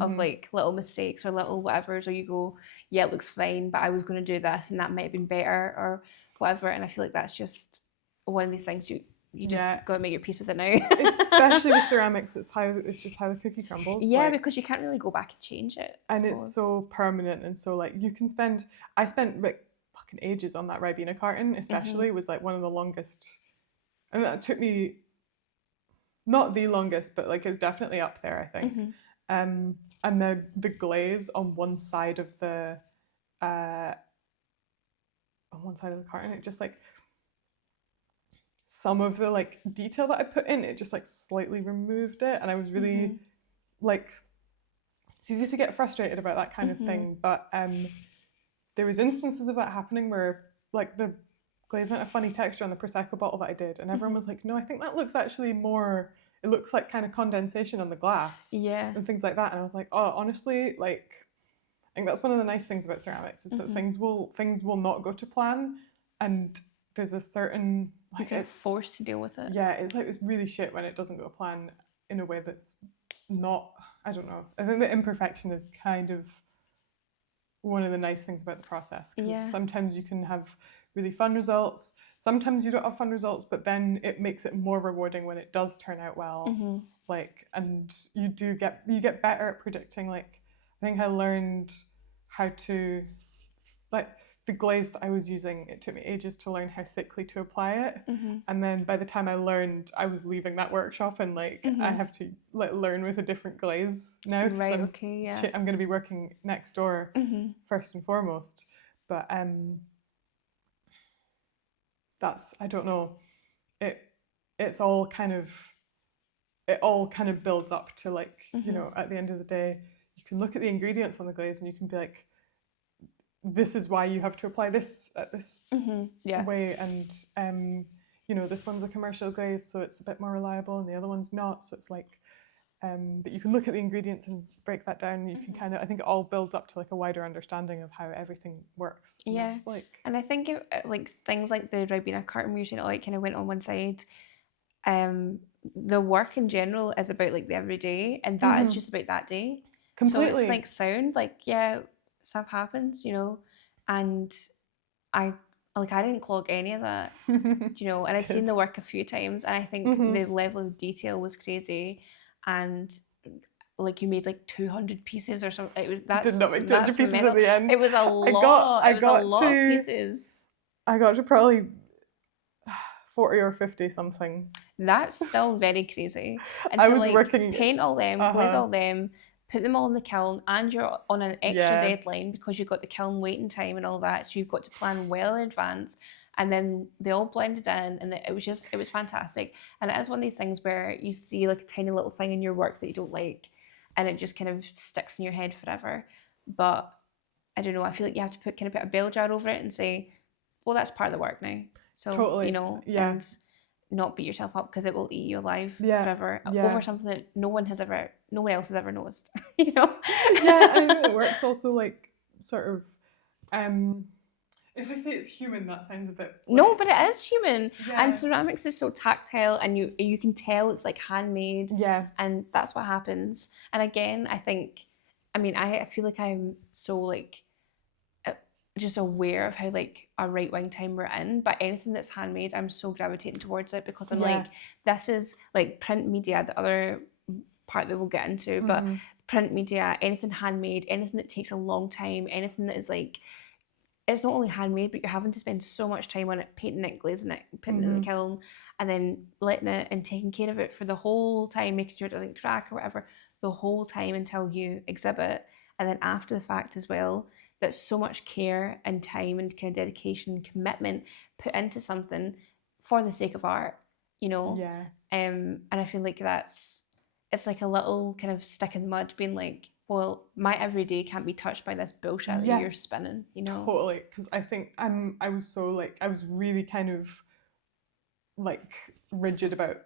of like little mistakes or little whatevers, or you go, yeah, it looks fine, but I was going to do this and that might have been better or whatever. And I feel like that's just one of these things you just got to make your peace with it now. Especially with ceramics, it's just how the cookie crumbles. Yeah, like, because you can't really go back and change it. And it's so permanent, and so like you can spend. I spent like fucking ages on that Ribena carton, especially. Was like one of the longest, and that took me. Not the longest, but like it was definitely up there, I think. And the glaze on one side of the carton, it just like some of the like detail that I put in, it just like slightly removed it, and I was really like, it's easy to get frustrated about that kind of thing, but there was instances of that happening where like the glaze went a funny texture on the Prosecco bottle that I did, and everyone was like, no, I think that looks actually more, it looks like kind of condensation on the glass, and things like that. And I was like, oh, honestly, like, I think that's one of the nice things about ceramics is that things will not go to plan, and there's a certain like it's forced to deal with it. Yeah, it's like it's really shit when it doesn't go to plan in a way that's not. I don't know. I think the imperfection is kind of one of the nice things about the process, because sometimes you can have really fun results, sometimes you don't have fun results, but then it makes it more rewarding when it does turn out well. Like, and you get better at predicting. Like, I think I learned how to, like, the glaze that I was using, it took me ages to learn how thickly to apply it, and then by the time I learned, I was leaving that workshop, and like I have to like learn with a different glaze now, right? I'm going to be working next door first and foremost, but that's, I don't know, it all kind of builds up to like, you know, at the end of the day you can look at the ingredients on the glaze and you can be like, this is why you have to apply this at this way, and you know, this one's a commercial glaze, so it's a bit more reliable, and the other one's not, so it's like, but you can look at the ingredients and break that down, and you can kind of, I think it all builds up to like a wider understanding of how everything works. And like, and I think like things like the Ribena carton we usually like kind of went on one side. The work in general is about like the everyday, and that is just about that day. Completely. So it's like sound, like, yeah, stuff happens, you know, and I didn't clog any of that, you know, and I'd seen the work a few times, and I think the level of detail was crazy, and like you made like 200 pieces or something. It was did not make 200 pieces at the end. It was a lot. It was a lot of pieces. I got to probably 40 or 50 something. That's still very crazy. And I was like, working, paint all them, glaze all them, put them all in the kiln, and you're on an extra deadline because you've got the kiln waiting time and all that, so you've got to plan well in advance, and then they all blended in, and it was fantastic. And it is one of these things where you see like a tiny little thing in your work that you don't like, and it just kind of sticks in your head forever. But I don't know, I feel like you have to put a bell jar over it and say, well, that's part of the work now, so totally. You know, and not beat yourself up because it will eat you alive forever over something that no one else has ever noticed. You know? Yeah, I think it works also like sort of. If I say it's human, that sounds a bit. Like, no, but it is human. Yeah. And ceramics is so tactile, and you can tell it's like handmade. Yeah. And that's what happens. And again, I feel like I'm so like just aware of how like a right wing time we're in, but anything that's handmade, I'm so gravitating towards it, because I'm like, this is like print media, the other part that we'll get into, but print media, anything handmade, anything that takes a long time, anything that is like, it's not only handmade, but you're having to spend so much time on it, painting it, glazing it, putting it in the kiln, and then letting it and taking care of it for the whole time, making sure it doesn't crack or whatever, the whole time until you exhibit, and then after the fact as well. That's so much care and time and kind of dedication and commitment put into something for the sake of art, you know? Yeah. And I feel like it's like a little kind of stick in the mud, being like, well, my everyday can't be touched by this bullshit that you're spinning, you know? Totally, because I think I was really kind of like rigid about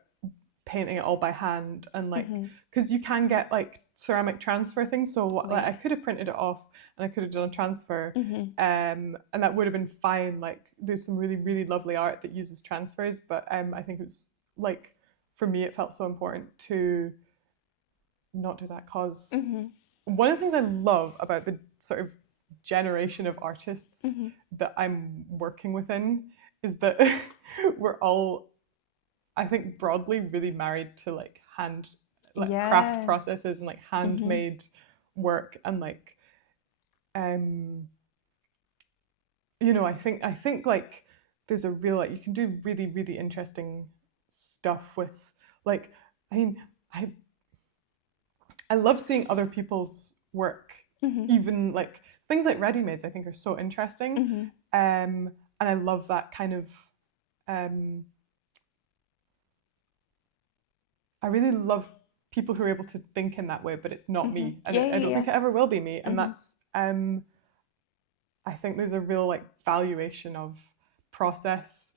painting it all by hand, and like, because you can get like ceramic transfer things, so like, I could have printed it off and I could have done a transfer, and that would have been fine. Like there's some really, really lovely art that uses transfers, but I think it was like, for me, it felt so important to not do that, because one of the things I love about the sort of generation of artists that I'm working within is that we're all, I think, broadly really married to like craft processes and like handmade work, and like you know, I think like there's a real, like, you can do really, really interesting stuff with, like, I mean, I love seeing other people's work, even like things like ready-mades I think are so interesting. And I love that kind of I really love people who are able to think in that way, but it's not me, and I don't think it ever will be me. And that's I think there's a real like valuation of process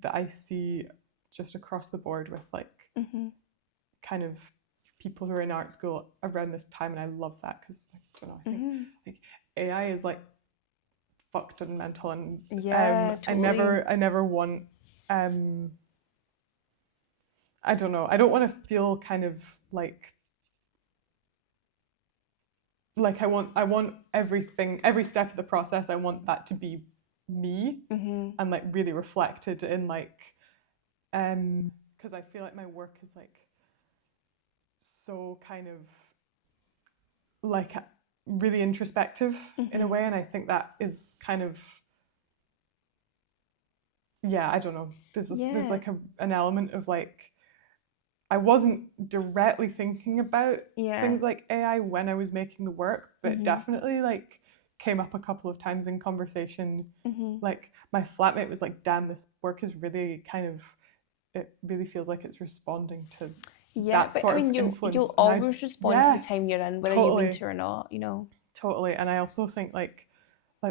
that I see just across the board with like kind of people who are in art school around this time, and I love that, because I don't know, I think like AI is like fucked and mental, and totally. I never want I don't know, I don't want to feel kind of like I want everything, every step of the process, I want that to be me and like really reflected in like because I feel like my work is like so kind of like really introspective in a way, and I think that is kind of, yeah, I don't know, there's like an element of like, I wasn't directly thinking about things like AI when I was making the work, but it definitely like came up a couple of times in conversation. Like my flatmate was like, damn, this work is really kind of, it really feels like it's responding to that sort of influence. You'll always respond to the time you're in, whether you mean to or not, you know. Totally. And I also think like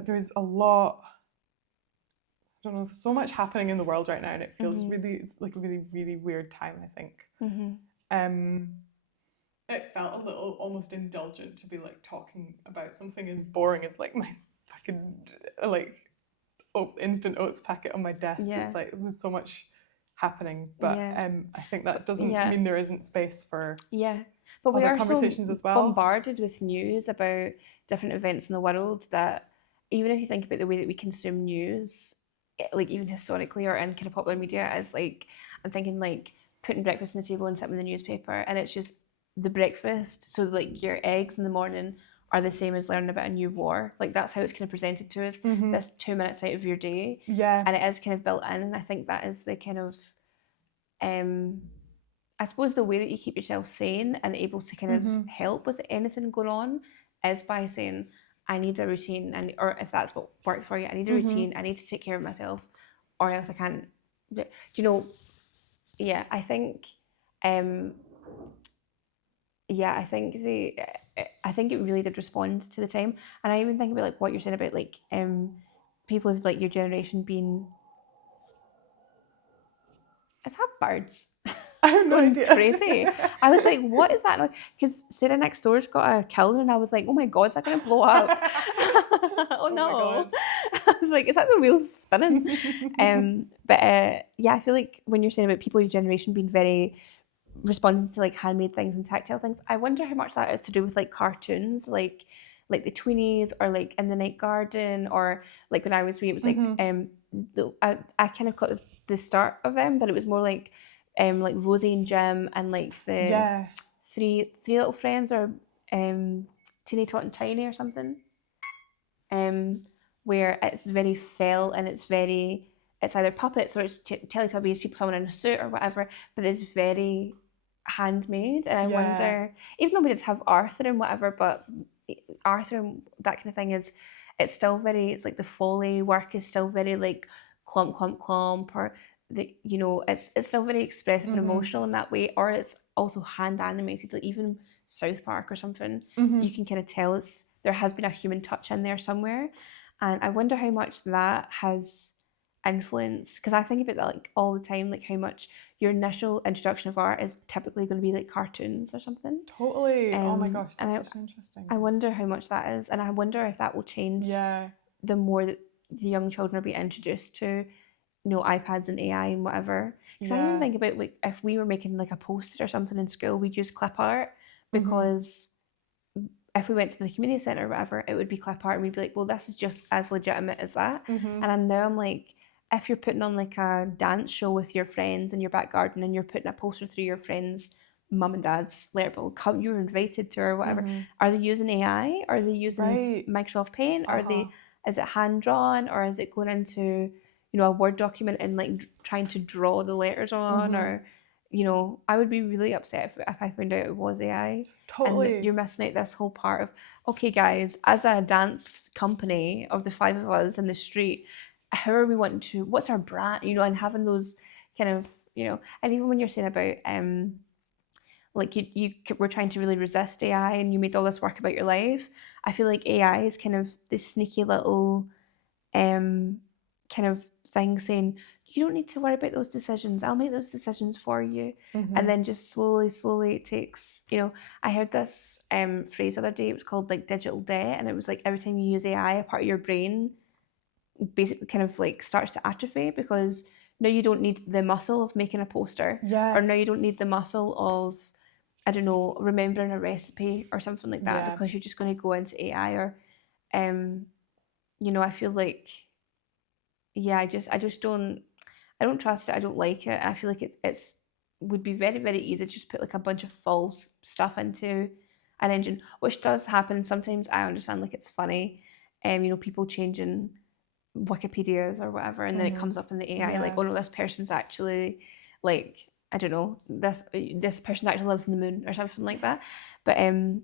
there's a lot, I don't know, there's so much happening in the world right now, and it feels really, it's like a really, really weird time, I think. It felt a little almost indulgent to be like talking about something as boring as like my fucking like instant oats packet on my desk. It's like there's so much happening, but I think that doesn't mean there isn't space for but we other are conversations so as well. Bombarded with news about different events in the world that even if you think about the way that we consume news, like even historically or in kind of popular media, is like, I'm thinking like putting breakfast on the table and sitting with the newspaper, and it's just the breakfast. So like your eggs in the morning are the same as learning about a new war. Like that's how it's kind of presented to us. This 2 minutes out of your day, and it is kind of built in. And I think that is the kind of I suppose the way that you keep yourself sane and able to kind of help with anything going on is by saying, I need a routine, and or if that's what works for you, I need a routine, I need to take care of myself, or else I can't. You know, I think, I think I think it really did respond to the time, and I even think about like what you're saying about like people of like your generation being. Is that birds? I have no idea. Crazy. I was like, what is that? Because Sarah next door's got a kiln, and I was like, oh my god, is that going to blow up? Oh no. I was like, is that the wheels spinning? But I feel like when you're saying about people of your generation being very responding to like handmade things and tactile things, I wonder how much that is to do with like cartoons, like the Tweenies, or like In the Night Garden, or like when I was wee, it was like I kind of got the start of them, but it was more like Rosie and Jim, and like the three little friends, or Teeny Tot and Tiny or something, where it's very felt, and it's either puppets or it's Teletubbies, people, someone in a suit or whatever, but it's very handmade. And I wonder, even though we did have Arthur and whatever, but Arthur and that kind of thing it's still very, it's like the Foley work is still very like clomp clomp clomp, or the, you know, it's still very expressive and emotional in that way, or it's also hand animated, like even South Park or something. You can kind of tell there has been a human touch in there somewhere, and I wonder how much that has influenced, because I think about that like all the time, like how much your initial introduction of art is typically going to be like cartoons or something. Totally. Oh my gosh, that's such interesting. I wonder how much that is, and I wonder if that will change the more that the young children are being introduced to, iPads and AI and whatever. Because I even think about, like, if we were making like a poster or something in school, we'd use clip art, because if we went to the community centre or whatever, it would be clip art, and we'd be like, well, this is just as legitimate as that. And now I'm like, if you're putting on like a dance show with your friends in your back garden and you're putting a poster through your friends' mum and dad's letterbox, come, you're invited to, or whatever. Are they using AI? Are they using Microsoft Paint? Is it hand drawn, or is it going into a Word document and like trying to draw the letters on? Or I would be really upset if I found out it was AI. Totally. And you're missing out this whole part of, okay guys, as a dance company of the 5 of us in the street, how are we wanting to, what's our brand, and having those kind of, and even when you're saying about like you were trying to really resist AI and you made all this work about your life, I feel like AI is kind of this sneaky little kind of thing saying, you don't need to worry about those decisions, I'll make those decisions for you. And then just slowly it takes, I heard this phrase the other day, it was called like digital debt, and it was like every time you use AI, a part of your brain basically kind of like starts to atrophy, because now you don't need the muscle of making a poster, or now you don't need the muscle of, I don't know, remembering a recipe or something like that, because you're just going to go into AI. Or I feel like, I don't trust it, I don't like it, and I feel like it's would be very, very easy to just put like a bunch of false stuff into an engine, which does happen sometimes. I understand, like, it's funny, people changing Wikipedias or whatever, and then it comes up in the AI like, oh no, this person's actually, like, I don't know, this person actually lives in the moon or something like that. But I'm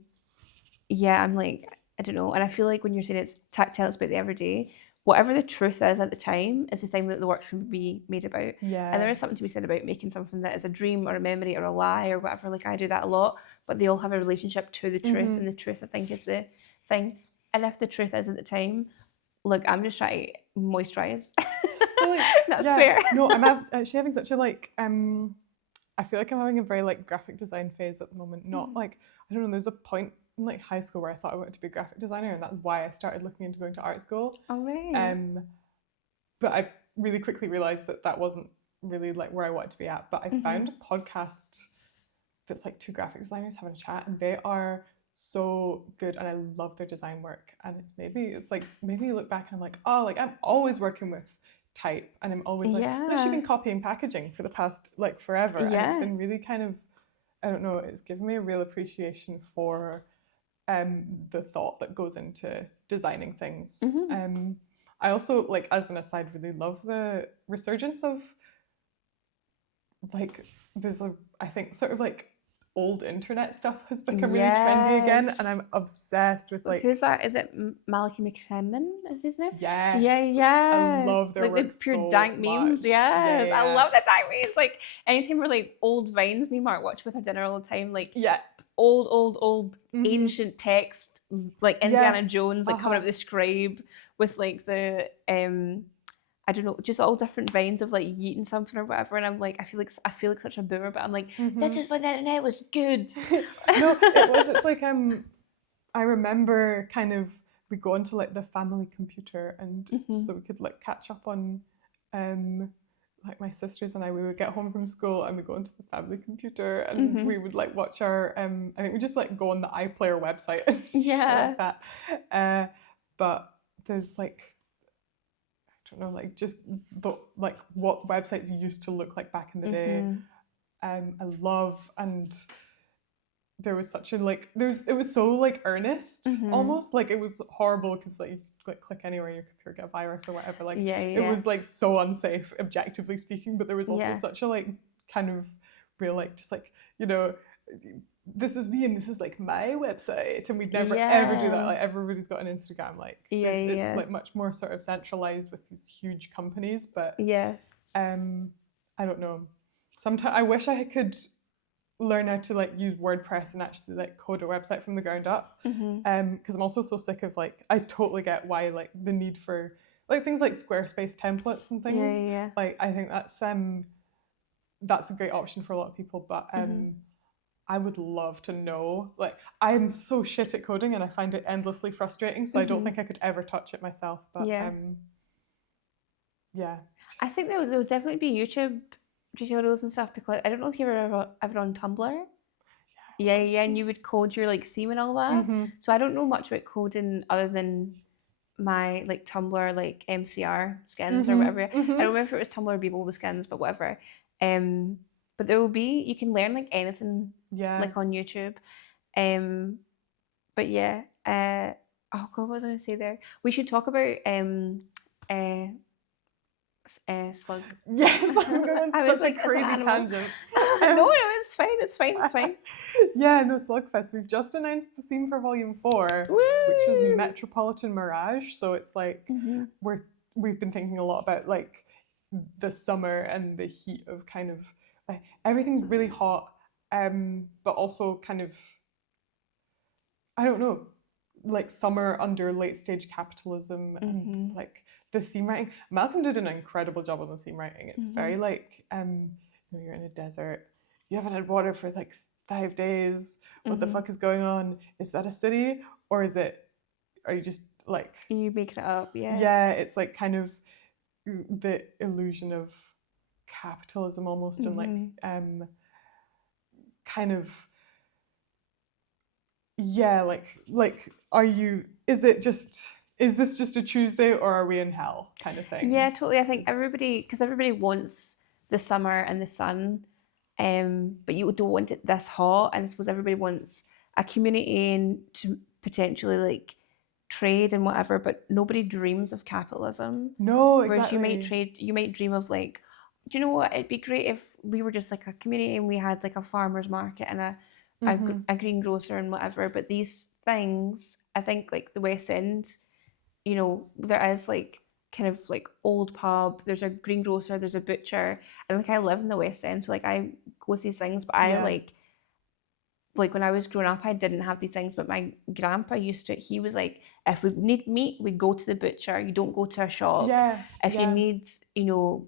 like, I don't know, and I feel like when you're saying it's tactile, it's about the everyday, whatever the truth is at the time is the thing that the work's going to be made about. And there is something to be said about making something that is a dream or a memory or a lie or whatever. Like, I do that a lot, but they all have a relationship to the truth, and the truth, I think, is the thing. And if the truth is at the time, look, I'm just trying to moisturize. That's fair. No, I'm actually having such a I feel like I'm having a very like graphic design phase at the moment. Not like, I don't know, there's a point in like high school where I thought I wanted to be a graphic designer, and that's why I started looking into going to art school. Oh, right. But I really quickly realized that wasn't really like where I wanted to be at. But I found a podcast that's like 2 graphic designers having a chat, and they are so good, and I love their design work. And it's like maybe you look back and I'm like, oh, like I'm always working with type, and I'm always like, you've been copying packaging for the past like forever. And it's been really kind of, I don't know, it's given me a real appreciation for the thought that goes into designing things. I also, like, as an aside, really love the resurgence of like, there's I think sort of like old internet stuff has become really trendy again, and I'm obsessed with like, who's that? Is it Malachy McClellan? Is his name? Yes. Yeah. I love their like work the pure so dank memes. much. Yes. I love the dank memes. Like, anytime we're like old vines, me and Mark watch with our dinner all the time. Like, old ancient text, like Indiana Jones, like coming up with the scribe with like the I don't know, just all different vines of like eating something or whatever, and I'm like, I feel like such a boomer, but I'm like, that's just when the internet was good. No, it was. It's like I remember kind of, we go onto like the family computer, and so we could like catch up on like my sisters and I, we would get home from school and we go into the family computer, and we would like watch our I think we just like go on the iPlayer website and shit like that. But there's like, I don't know, like just like what websites used to look like back in the day. I love, and there was such a like, it was so like earnest, almost like it was horrible because like you could click anywhere and your computer get a virus or whatever, like it was like so unsafe objectively speaking, but there was also such a like kind of real like, just like, this is me and this is like my website, and we'd never ever do that. Like, everybody's got an Instagram, like it's like much more sort of centralized with these huge companies, but I don't know, sometimes I wish I could learn how to like use WordPress and actually like code a website from the ground up, because I'm also so sick of like, I totally get why like the need for like things like Squarespace templates and things. Like, I think that's that's a great option for a lot of people. But I would love to know. Like, I'm so shit at coding and I find it endlessly frustrating. So I don't think I could ever touch it myself. But yeah. I think there will definitely be YouTube tutorials and stuff, because I don't know if you were ever on Tumblr. Yeah, and you would code your like theme and all that. So I don't know much about coding other than my like Tumblr like MCR skins or whatever. I don't remember if it was Tumblr or Bebo with skins, but whatever. But there will be, you can learn like anything like on YouTube. But yeah, oh god, what was I going to say there? We should talk about Slug. Yes, I'm going on such a crazy tangent. No, it's fine. Yeah, no, Slug Fest. We've just announced the theme for Volume 4, which is Metropolitan Mirage. So it's like we've been thinking a lot about like the summer and the heat of kind of like everything's really hot, but also kind of, I don't know, like summer under late stage capitalism and like the theme writing. Malcolm did an incredible job on the theme writing. It's very like you're in a desert, you haven't had water for like 5 days. What the fuck is going on? Is that a city, or are you just like, you making it up? Yeah, it's like kind of the illusion of capitalism almost, and like kind of, yeah, like is this just a Tuesday, or are we in hell kind of thing? Yeah, totally. I think everybody wants the summer and the sun, but you don't want it this hot. And I suppose everybody wants a community and to potentially like trade and whatever, but nobody dreams of capitalism. No, exactly. Whereas you might dream of like, do you know what? It'd be great if we were just like a community and we had like a farmer's market and a greengrocer and whatever. But these things, I think like the West End, you know, there is like kind of like old pub, there's a greengrocer, there's a butcher, and like I live in the West End, so like I go to these things, but I like when I was growing up I didn't have these things, but my grandpa used to, he was like, if we need meat we go to the butcher, you don't go to a shop. If you need, you know,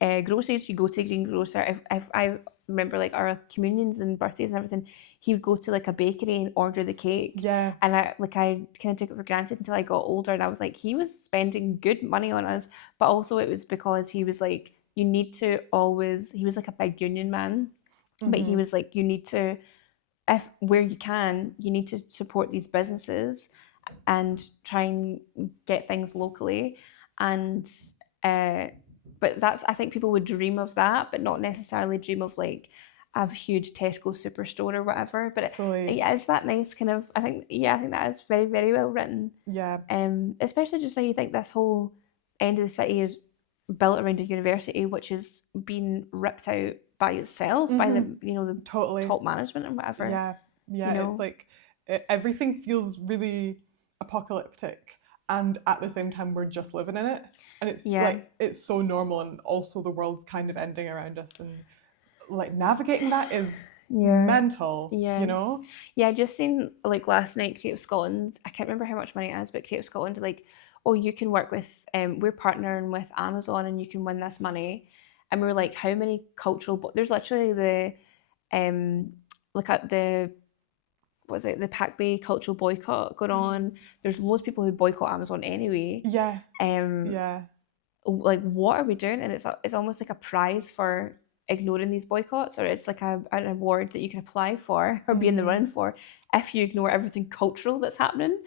groceries, you go to a greengrocer. If I remember like our communions and birthdays and everything, he would go to like a bakery and order the cake. And I kind of took it for granted until I got older, and I was like, he was spending good money on us, but also it was because he was like, you need to always, he was like a big union man, but he was like, you need to, if where you can, you need to support these businesses and try and get things locally. And but that's, I think people would dream of that, but not necessarily dream of like a huge Tesco superstore or whatever. But yeah, it's that nice kind of, I think that is very, very well written. Especially just now you think this whole end of the city is built around a university which has been ripped out by itself by the, you know, the top management and whatever. You know? It's like everything feels really apocalyptic, and at the same time we're just living in it, and it's like it's so normal, and also the world's kind of ending around us, and like navigating that is mental. You know? I just seen like last night Creative Scotland, I can't remember how much money it is, but Creative Scotland like, oh, you can work with we're partnering with Amazon and you can win this money. And we were like, how many cultural there's literally the like at the, what was it, the Pack Bay cultural boycott going on. There's loads of people who boycott Amazon anyway. Like, what are we doing? And it's almost like a prize for ignoring these boycotts, or it's like an award that you can apply for or be in the running for if you ignore everything cultural that's happening.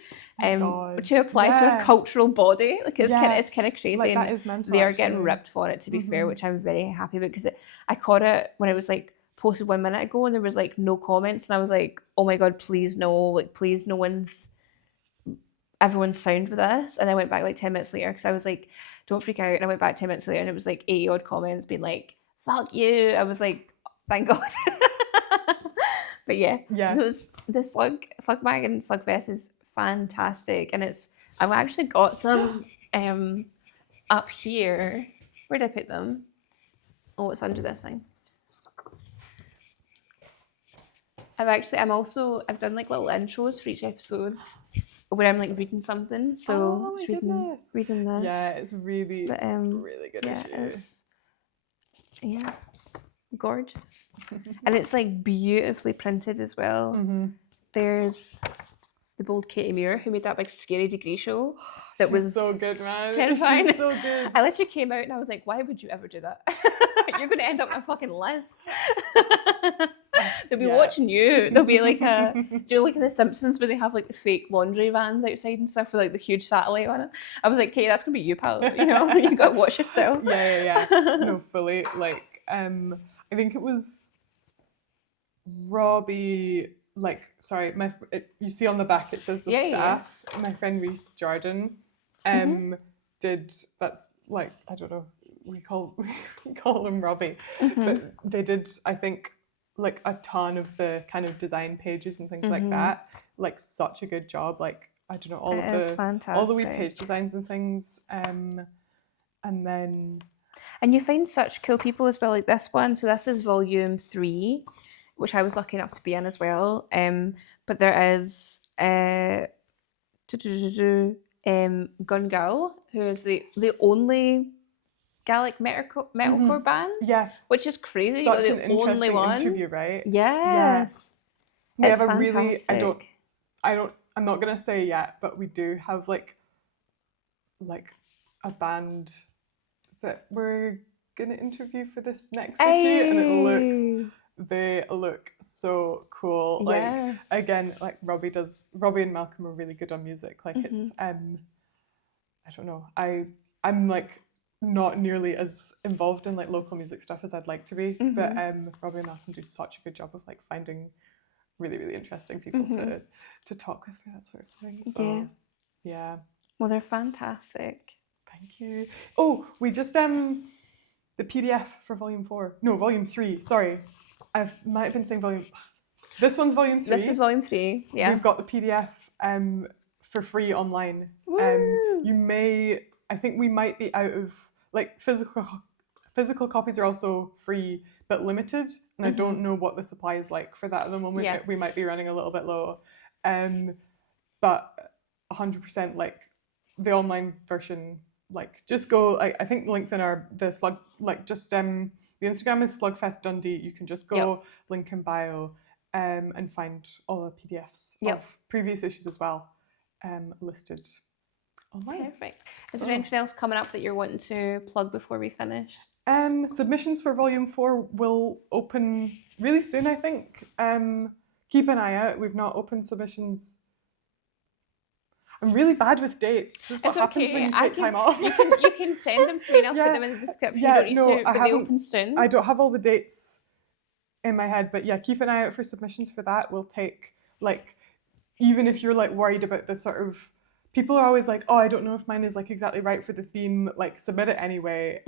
To apply to a cultural body, like it's kind of crazy. Like, that is mental. They are getting ripped for it, to be fair, which I'm very happy about, because I caught it when it was like posted 1 minute ago and there was like no comments, and I was like, oh my god, please no, like please no everyone's sound with this. And I went back like 10 minutes later because I was like, don't freak out, and I went back 10 minutes later and it was like 80 odd comments being like, fuck you. I was like, thank god. But the Slug Mag and Slug Fest is fantastic, and I've actually got some up here. Where did I put them? Oh, it's under this thing. I've done like little intros for each episode where I'm like reading something. So reading this. Yeah, it's really really good issue. gorgeous. And it's like beautifully printed as well. There's the bold Katie Muir who made that big scary degree show that was so good, man. Terrifying. She's so good. I literally came out and I was like, why would you ever do that? You're going to end up on a fucking list. They'll be watching you. They'll be like do you know, like in The Simpsons where they have like the fake laundry vans outside and stuff with like the huge satellite on it? I was like, Katie, that's going to be you, pal. You know, you got to watch yourself. Yeah. No, fully. Like, I think it was Robbie. Like, sorry, you see on the back it says the staff. Yeah. My friend Reese Jordan, did. That's like, I don't know. We call him Robbie, but they did. I think like a ton of the kind of design pages and things like that. Like such a good job. Like I don't know all the wee page designs and things. And you find such cool people as well. Like this one. So this is volume 3. Which I was lucky enough to be in as well. But there is Gungal, who is the only Gaelic metalcore band. Yeah, which is crazy. Such the an only interesting one. interview, right? Yes. We have a really. I'm not gonna say yet, but we do have like a band that we're gonna interview for this next issue, and they look so cool. Like again, like Robbie and Malcolm are really good on music. Like it's I don't know. I'm like not nearly as involved in like local music stuff as I'd like to be, but Robbie and Malcolm do such a good job of like finding really, really interesting people to talk with through that sort of thing. So yeah. Well, they're fantastic. Thank you. Oh, we just the PDF for volume 3. Sorry, I might have been saying volume. This one's volume 3. This is volume 3. Yeah. We've got the PDF for free online. I think we might be out of like physical copies are also free but limited, and I don't know what the supply is like for that at the moment. Yeah. We might be running a little bit low, but 100% like the online version. Like just go. I think the links in the Slug. Like just the Instagram is Slug Fest Dundee. You can just go link in bio, and find all the PDFs of previous issues as well, listed online. Perfect. Is there anything else coming up that you're wanting to plug before we finish? Submissions for volume 4 will open really soon, I think. Keep an eye out. We've not opened submissions. I'm really bad with dates. This is what happens when you take time off. You can send them to me and I'll put them in the description. You don't need to, but they open soon. I don't have all the dates in my head, but yeah, keep an eye out for submissions for that. We'll take, like, even if you're like worried about the sort of, people are always like, oh, I don't know if mine is like exactly right for the theme, like submit it anyway.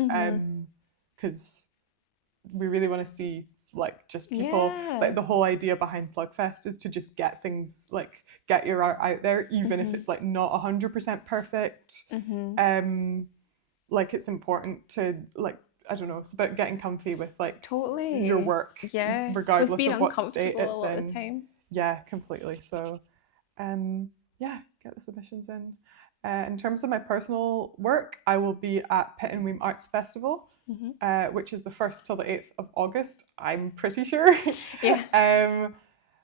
Because we really want to see like just people, like the whole idea behind Slug Fest is to just get things, like get your art out there, even if it's like not 100% perfect. Like it's important to like, I don't know, it's about getting comfy with like your work, regardless of what state it's in. The time. Yeah, completely. So get the submissions in. In terms of my personal work, I will be at Pit and Weem Arts Festival, which is the 1st till the 8th of August, I'm pretty sure.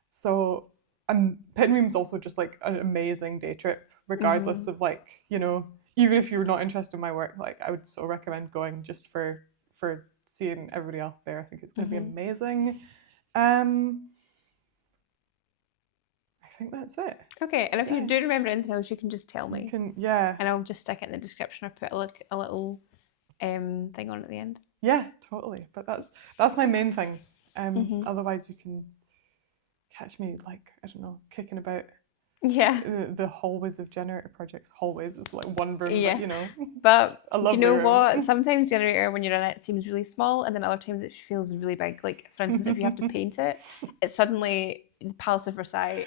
So Pit and Weem's also just like an amazing day trip, regardless of like, you know, even if you're not interested in my work, like I would so recommend going just for seeing everybody else there. I think it's going to be amazing. I think that's it. Okay, and if you do remember anything else, you can just tell me. And I'll just stick it in the description or put a little thing on at the end. Yeah, totally. But that's my main things. Otherwise, you can catch me like, I don't know, kicking about. The hallways of generator projects. Hallways is like one room, but, you know. But a lovely you know room. what? Sometimes generator, when you're in it, seems really small, and then other times it feels really big. Like for instance, if you have to paint it, it's suddenly the Palace of Versailles.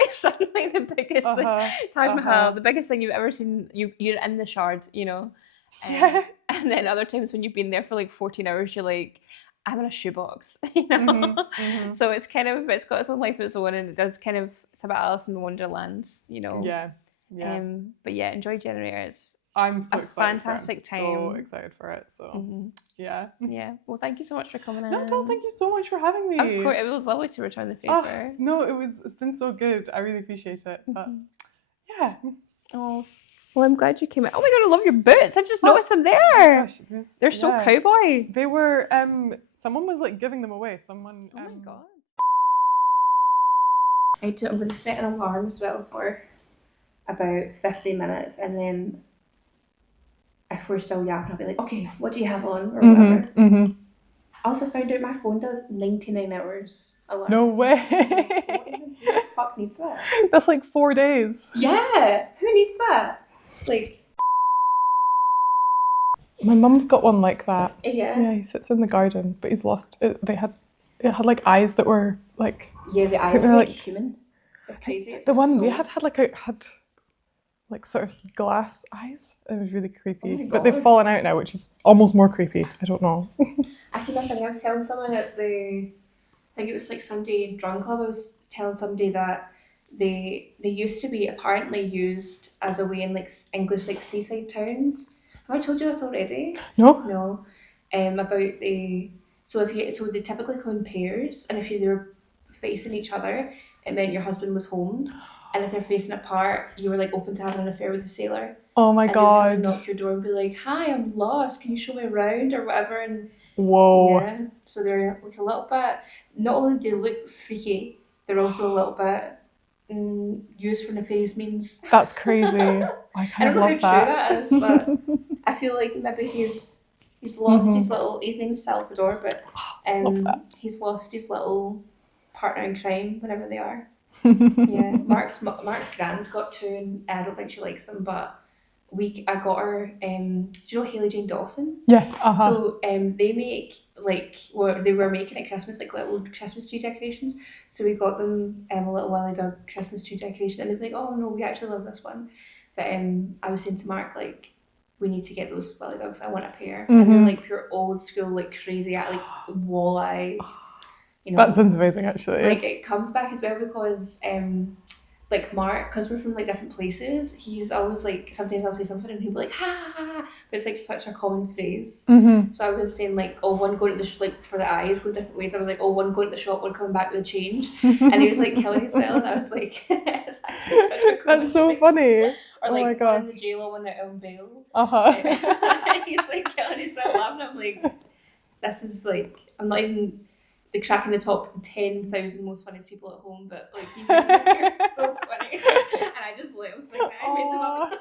It's suddenly the biggest thing. Taj Mahal, the biggest thing you've ever seen. You're in the Shard, you know. And then other times when you've been there for like 14 hours, you're like, I'm in a shoebox, you know. So it's kind of, it's got its own life of its own, and it does kind of, it's about Alice in Wonderland, you know. Yeah. But yeah, enjoy generators. I'm so excited fantastic for it. I'm so excited for it. So yeah. Yeah. Well, thank you so much for coming in. No, thank you so much for having me. Of course, it was lovely to return the favour. No, it's been so good. I really appreciate it. But yeah. Oh. Well, I'm glad you came in. Oh my god, I love your boots. I just noticed them there. Gosh, they're so cowboy. They were someone was like giving them away. Someone Oh my god. I'm going to set an alarm as well for about 50 minutes, and then if we're still yapping, I'll be like, okay, what do you have on, or whatever. I also found out my phone does 99 hours alarm. No way. Who the fuck needs that? That's like 4 days. Yeah, who needs that? Like, my mum's got one like that. Yeah, he sits in the garden, but he's lost it. It had like eyes that were like, the eyes were like human. They're crazy. The one we had like sort of glass eyes. It was really creepy. But they've fallen out now, which is almost more creepy. I don't know. I see nothing. I was telling someone at I think it was like Sunday Drunk Club, I was telling somebody that they used to be apparently used as a way in like English like seaside towns. Have I told you this already? No. About so they typically come in pairs, and if they were facing each other, it meant your husband was home. And if they're facing apart, you were like open to having an affair with a sailor. Oh my god! And they would come and knock your door and be like, "Hi, I'm lost. Can you show me around or whatever?" And whoa! Yeah, so they're like a little bit. Not only do they look freaky, they're also a little bit used for nefarious means. That's crazy. I kind of love that. I don't know how true that is, but I feel like maybe he's lost his little. His name's Salvador, but he's lost his little partner in crime whenever they are. Yeah, Mark's grand's got two, and I don't think she likes them, but I got her. Do you know Hayley Jane Dawson? Yeah. So they make they were making at Christmas like little Christmas tree decorations. So we got them a little Willy Doug Christmas tree decoration, and they're like, "Oh no, we actually love this one." But I was saying to Mark, like, we need to get those Willy Dogs. I want a pair, and they're like pure old school, like crazy, like wall eyes. You know, that sounds amazing, actually. Like it comes back as well because like Mark, because we're from like different places, he's always like, sometimes I'll say something and he'll be like, ha ha ha, but it's like such a common phrase. So I was saying like, oh, one going to the like for the eyes go different ways. I was like, oh, one going to the shop, one coming back with a change, and he was like killing himself, and I was like, it's actually such a common that's so phrase. funny. Or like, oh my one in the jail, one out on bail. He's like killing himself laughing. I'm like, this is like, I'm not even like tracking the top 10,000 most funniest people at home, but like, you guys are so funny. And I just let him think that I made them up.